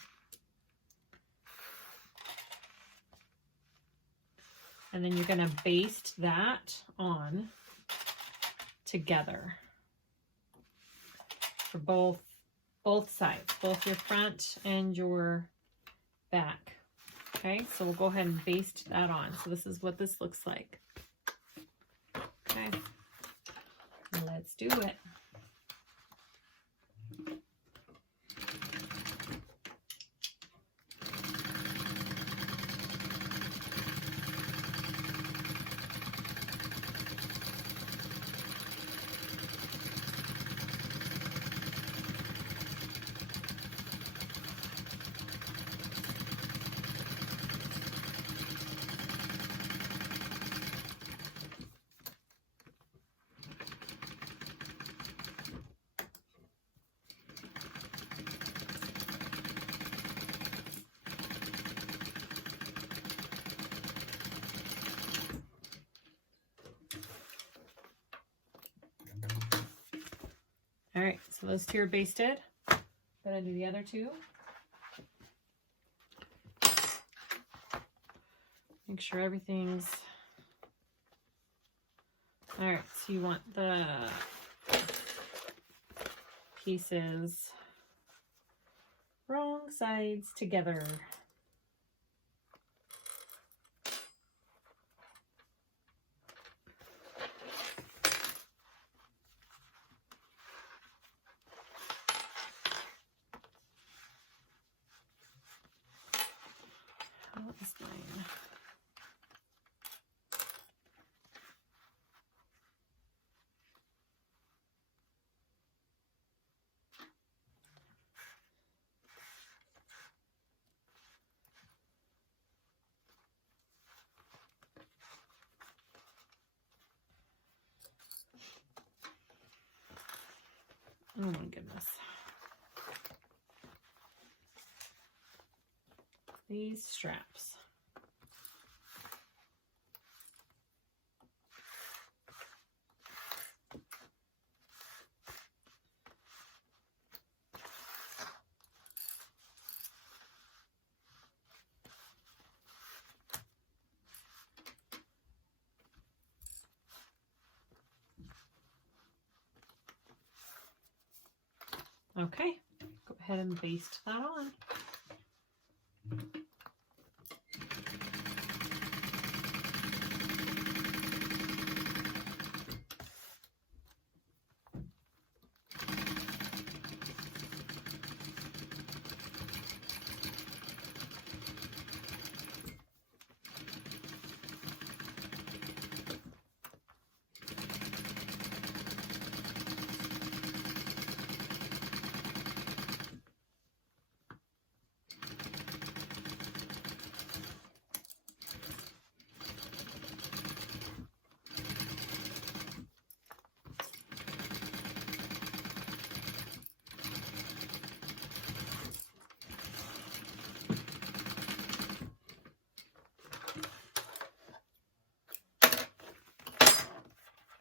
And then you're going to baste that on together for both sides, both your front and your back. Okay, so we'll go ahead and baste that on. So this is what this looks like. Okay, let's do it. All right, so those two are basted. I'm gonna do the other two. Make sure everything's, all right, so you want the pieces wrong sides together. How is mine? Oh my goodness. These straps. Okay, go ahead and baste that on.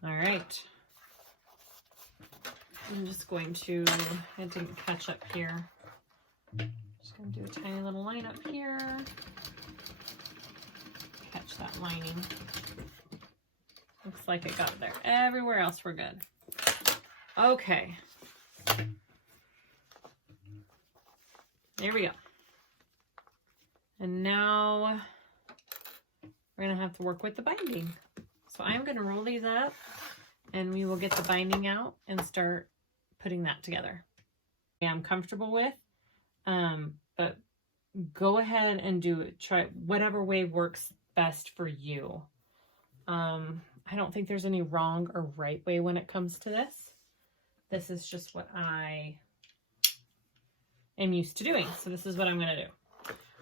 All right, I'm just going to, I didn't catch up here. Just going to do a tiny little line up here. Catch that lining. Looks like it got there. Everywhere else we're good. Okay. There we go. And now we're going to have to work with the binding. So I'm going to roll these up and we will get the binding out and start putting that together. I'm comfortable with, but go ahead and do it. Try whatever way works best for you. I don't think there's any wrong or right way when it comes to this. This is just what I am used to doing. So this is what I'm going to do.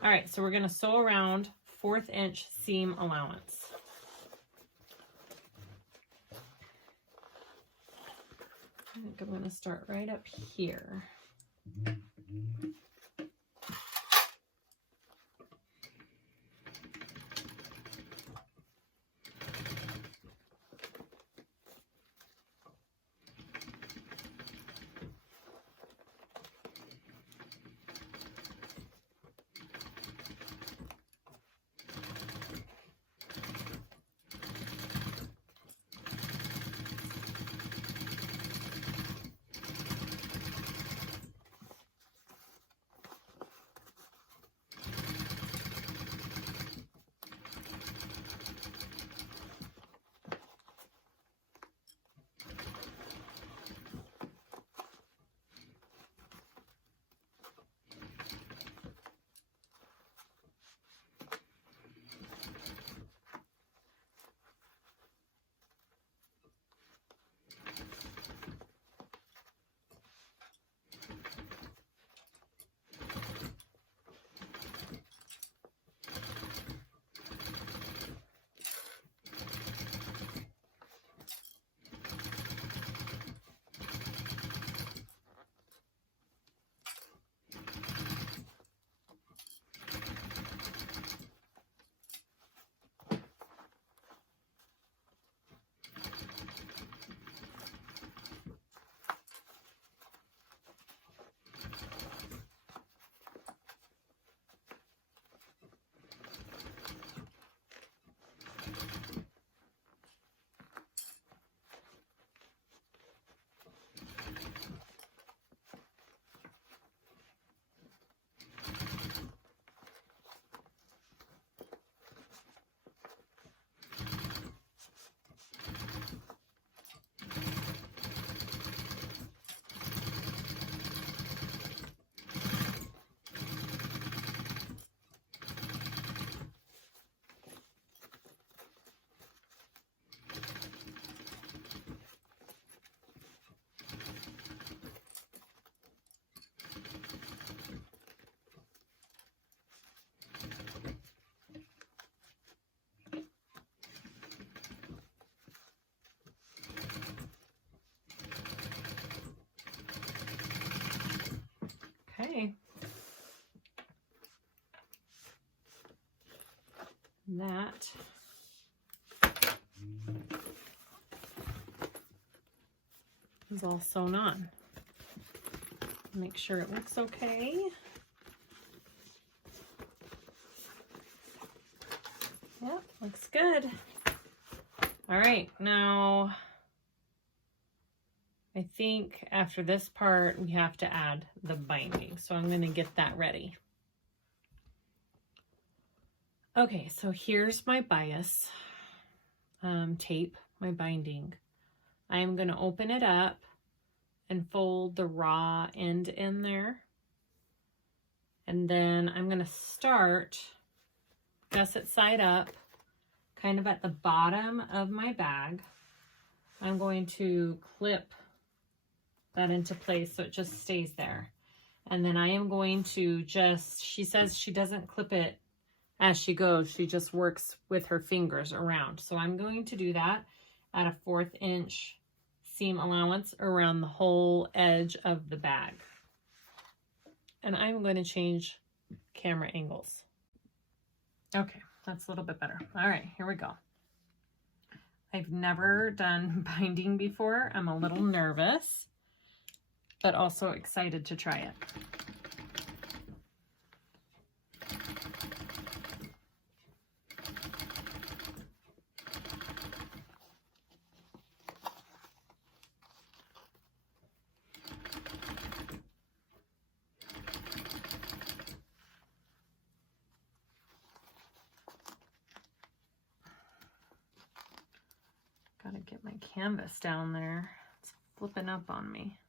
All right, so we're going to sew around 1/4 inch seam allowance. I think I'm going to start right up here. Okay. That is all sewn on. Make sure it looks okay. Yep, looks good. All right, now I think after this part we have to add the binding, so I'm going to get that ready. Okay, so here's my bias tape, my binding. I am going to open it up and fold the raw end in there. And then I'm going to start gusset side up, kind of at the bottom of my bag. I'm going to clip that into place so it just stays there. And then I am going to just, she says she doesn't clip it as she goes, she just works with her fingers around. So I'm going to do that at a 1/4 inch seam allowance around the whole edge of the bag. And I'm going to change camera angles. Okay, that's a little bit better. All right, here we go. I've never done binding before. I'm a little nervous, but also excited to try it. Gotta get my canvas down there. It's flipping up on me.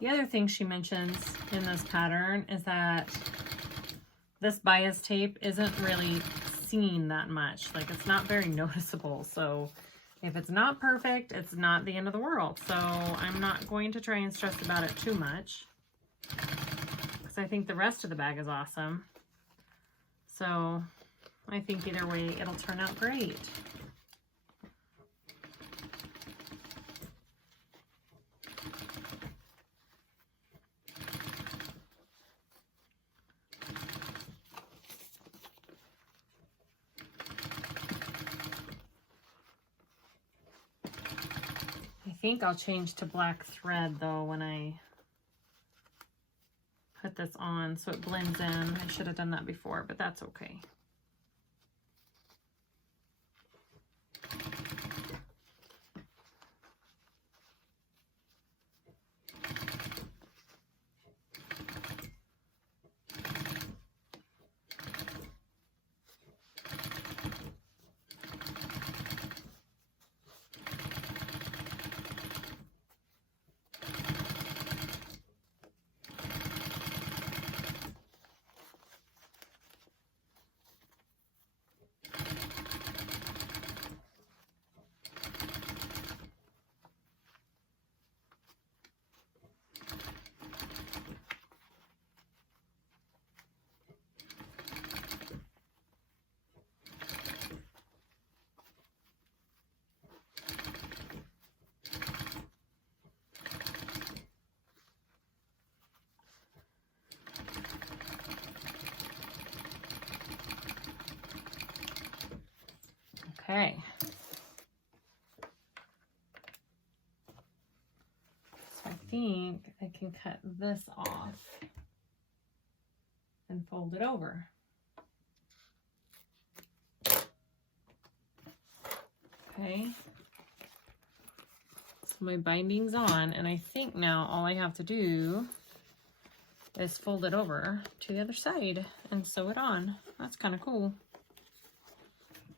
The other thing she mentions in this pattern is that this bias tape isn't really seen that much. Like, it's not very noticeable. So if it's not perfect, it's not the end of the world. So I'm not going to try and stress about it too much, because I think the rest of the bag is awesome. So I think either way, it'll turn out great. I think I'll change to black thread though when I put this on so it blends in. I should have done that before, but that's okay. Okay. So I think I can cut this off and fold it over. Okay. So my binding's on, and I think now all I have to do is fold it over to the other side and sew it on. That's kind of cool.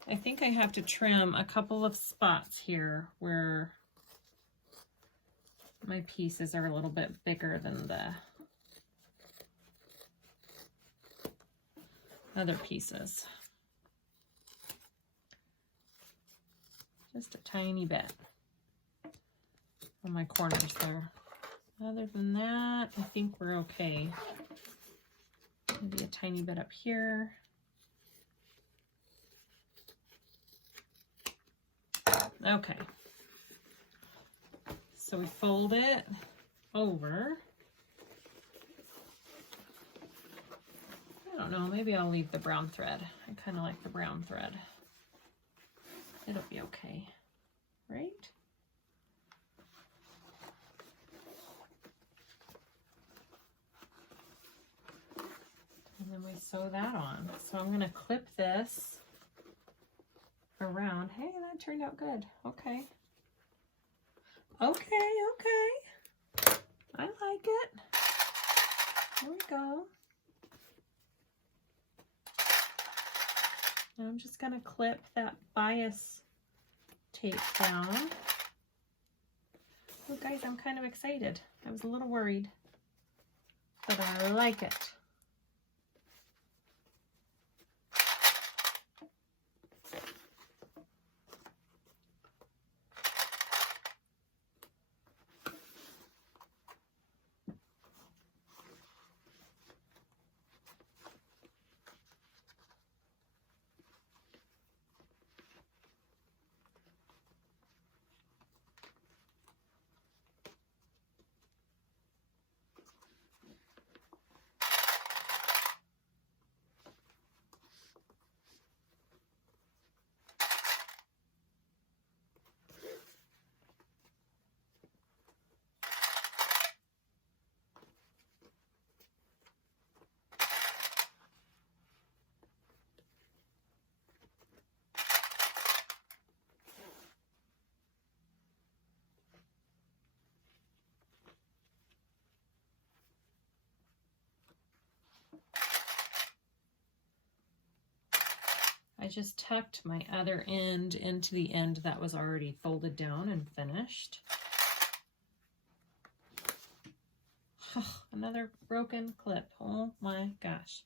I think I have to trim a couple of spots here where My pieces are a little bit bigger than the other pieces. Just a tiny bit on my corners there. Other than that, I think we're okay. Maybe a tiny bit up here. Okay. So we fold it over. I don't know, maybe I'll leave the brown thread. I kind of like the brown thread. It'll be okay, right? And then we sew that on. So I'm gonna clip this around. Hey, that turned out good. Okay. Okay, okay. I like it. There we go. Now I'm just gonna clip that bias tape down. Oh guys, I'm kind of excited. I was a little worried, but I like it. I just tucked my other end into the end that was already folded down and finished. Oh, another broken clip. Oh my gosh.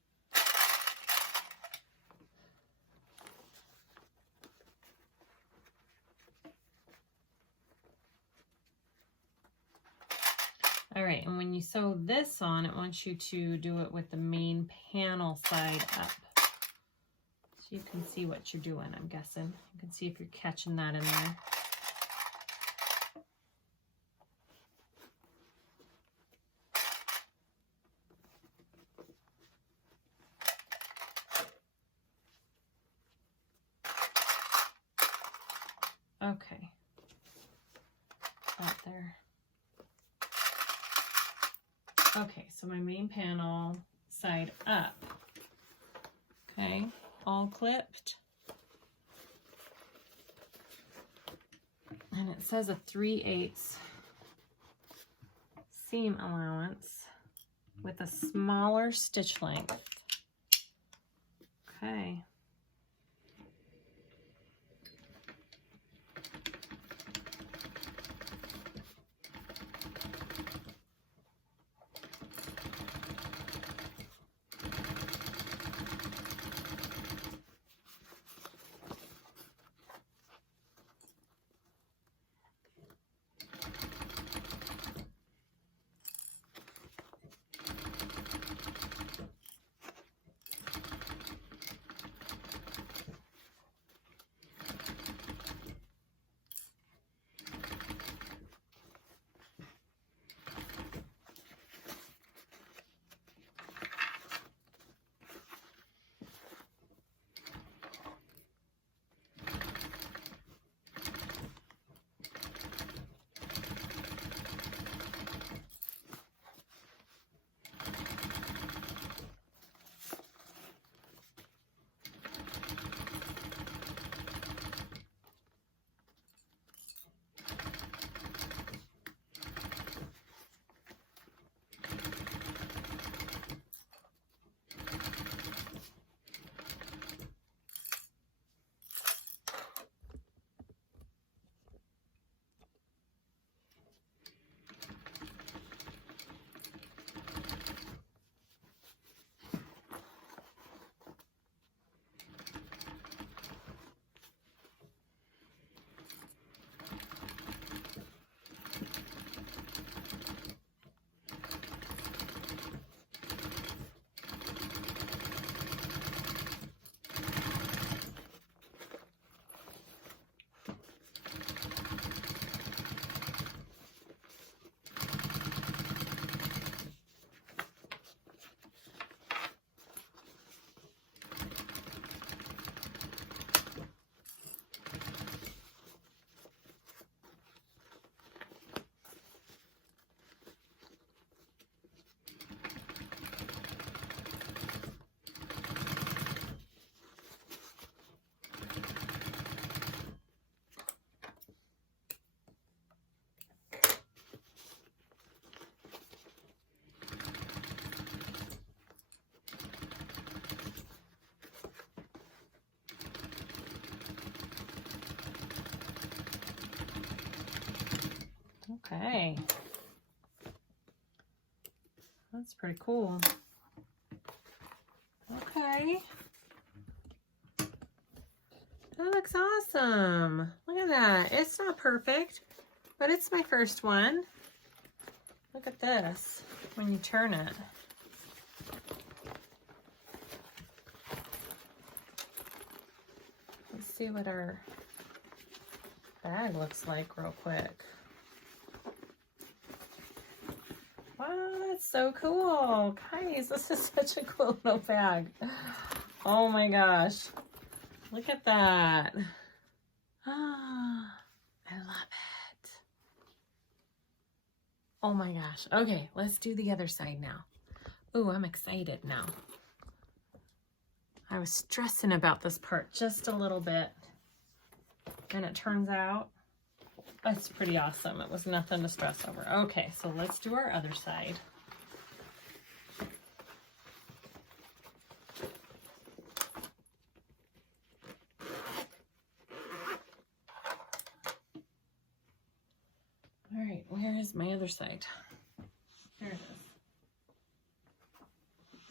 All right, and when you sew this on, it wants you to do it with the main panel side up. So you can see what you're doing, I'm guessing. You can see if you're catching that in there. Okay. Out there. Okay, so my main panel side up. Okay. All clipped, and it says a 3/8 seam allowance with a smaller stitch length. Okay. Okay. That's pretty cool. Okay. That looks awesome. Look at that. It's not perfect, but it's my first one. Look at this when you turn it. Let's see what our bag looks like real quick. Wow, that's so cool. Guys, this is such a cool little bag. Oh my gosh. Look at that. Ah, I love it. Oh my gosh. Okay, let's do the other side now. Oh, I'm excited now. I was stressing about this part just a little bit. And it turns out it's pretty awesome. It was nothing to stress over. Okay, so let's do our other side. All right, where is my other side? There it is.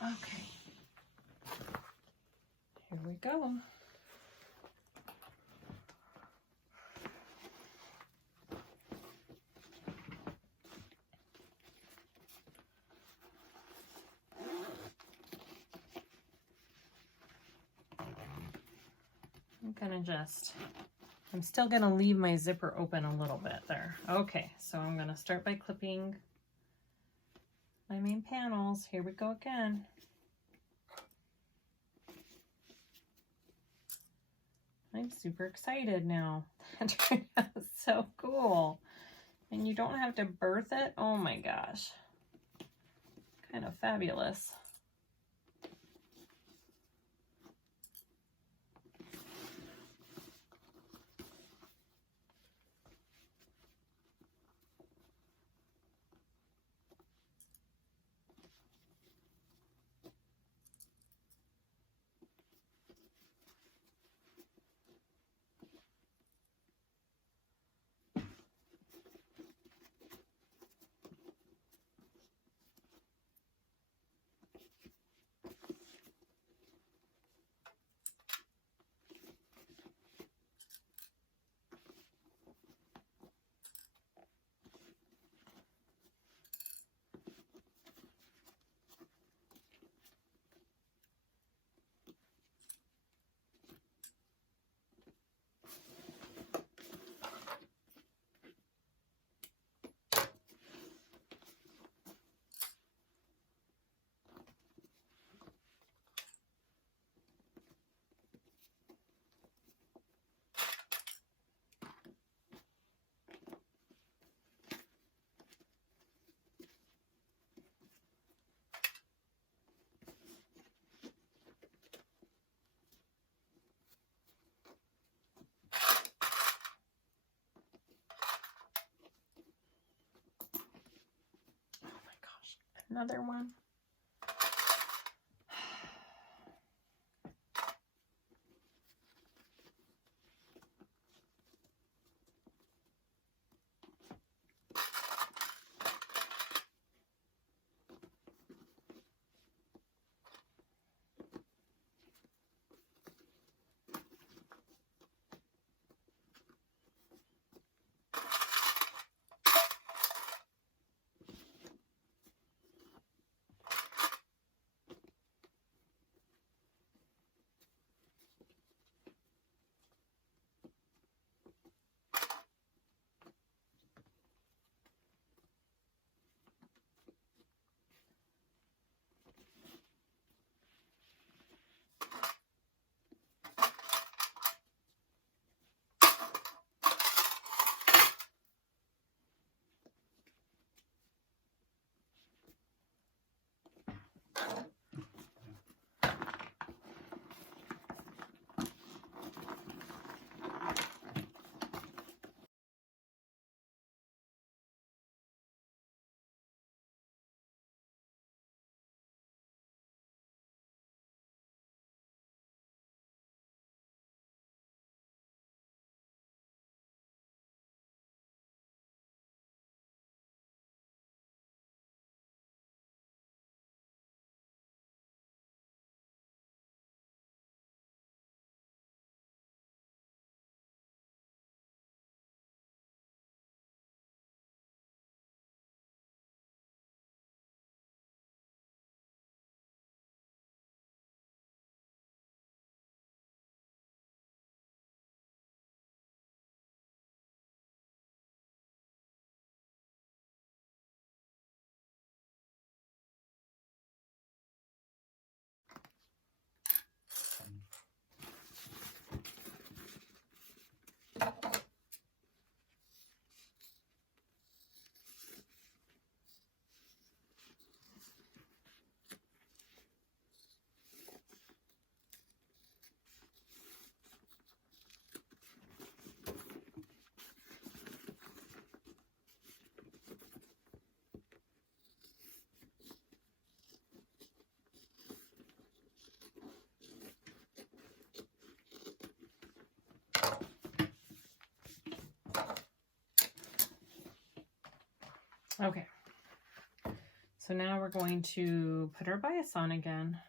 Okay. Here we go. I'm still gonna leave my zipper open a little bit there. Okay, so I'm gonna start by clipping my main panels. Here we go again. I'm super excited now. That turned out so cool. And you don't have to birth it. Oh my gosh. Kind of fabulous. Another one. Okay, so now we're going to put our bias on again.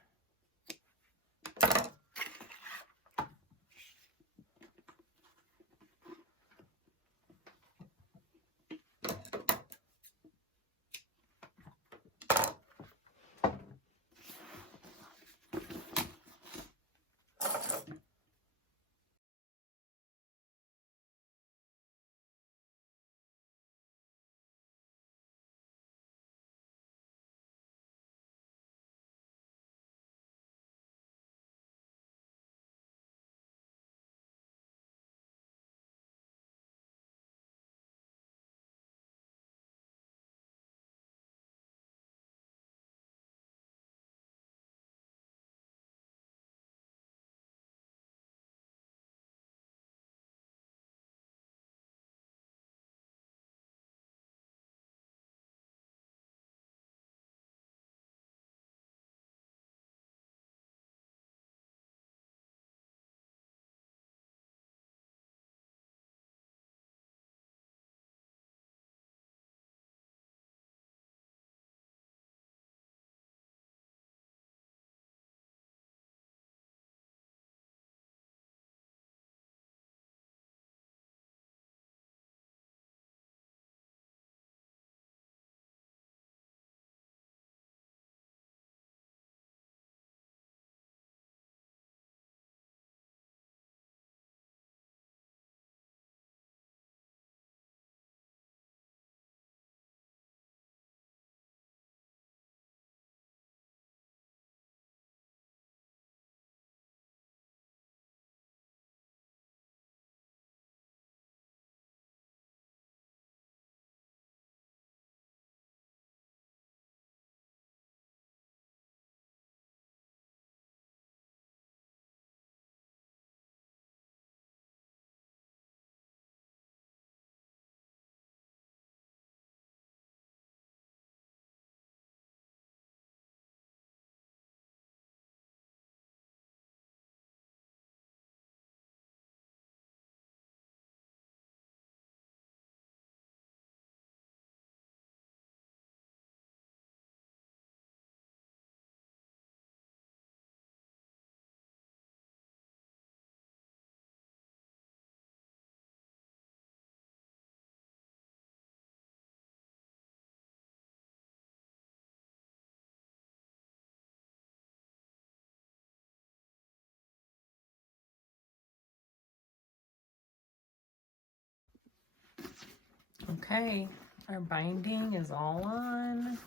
Okay, our binding is all on.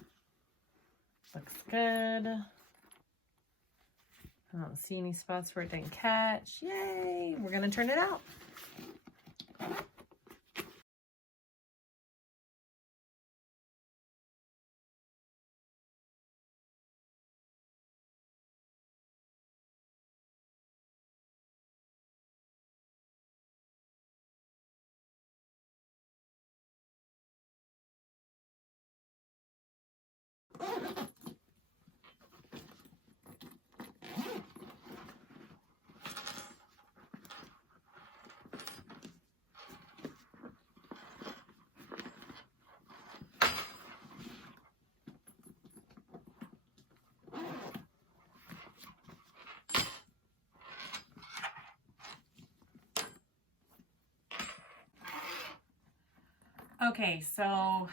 Looks good. I don't see any spots where it didn't catch. Yay! We're gonna turn it out. Okay, so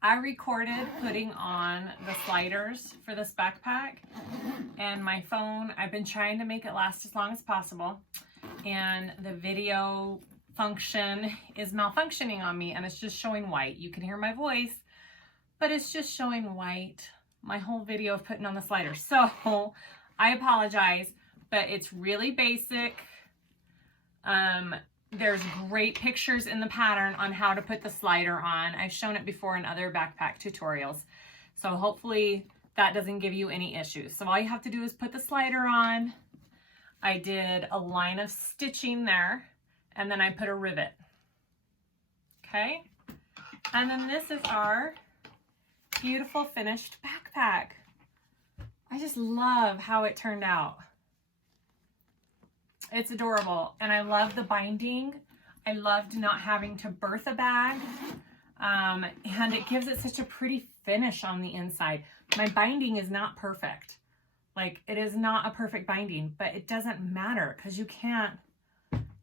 I recorded putting on the sliders for this backpack, and my phone, I've been trying to make it last as long as possible, and the video function is malfunctioning on me, and it's just showing white. You can hear my voice, but it's just showing white my whole video of putting on the sliders. So I apologize, but it's really basic. There's great pictures in the pattern on how to put the slider on. I've shown it before in other backpack tutorials. So hopefully that doesn't give you any issues. So all you have to do is put the slider on. I did a line of stitching there, and then I put a rivet. Okay. And then this is our beautiful finished backpack. I just love how it turned out. It's adorable, and I love the binding. I loved not having to birth a bag, and it gives it such a pretty finish on the inside. My binding is not perfect. Like, it is not a perfect binding, but it doesn't matter because you can't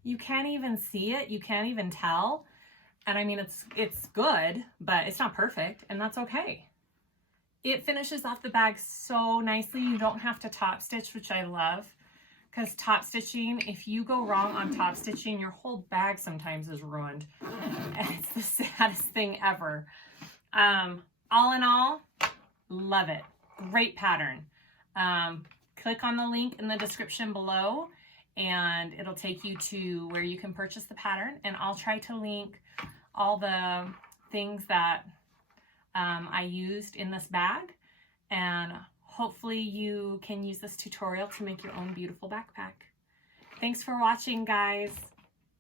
even see it. You can't even tell. And I mean, it's good, but it's not perfect, and that's okay. It finishes off the bag so nicely. You don't have to top stitch, which I love. Because top stitching, if you go wrong on top stitching, your whole bag sometimes is ruined. And it's the saddest thing ever. All in all, love it. Great pattern. Click on the link in the description below, and it'll take you to where you can purchase the pattern. And I'll try to link all the things that I used in this bag. And hopefully you can use this tutorial to make your own beautiful backpack. Thanks for watching, guys.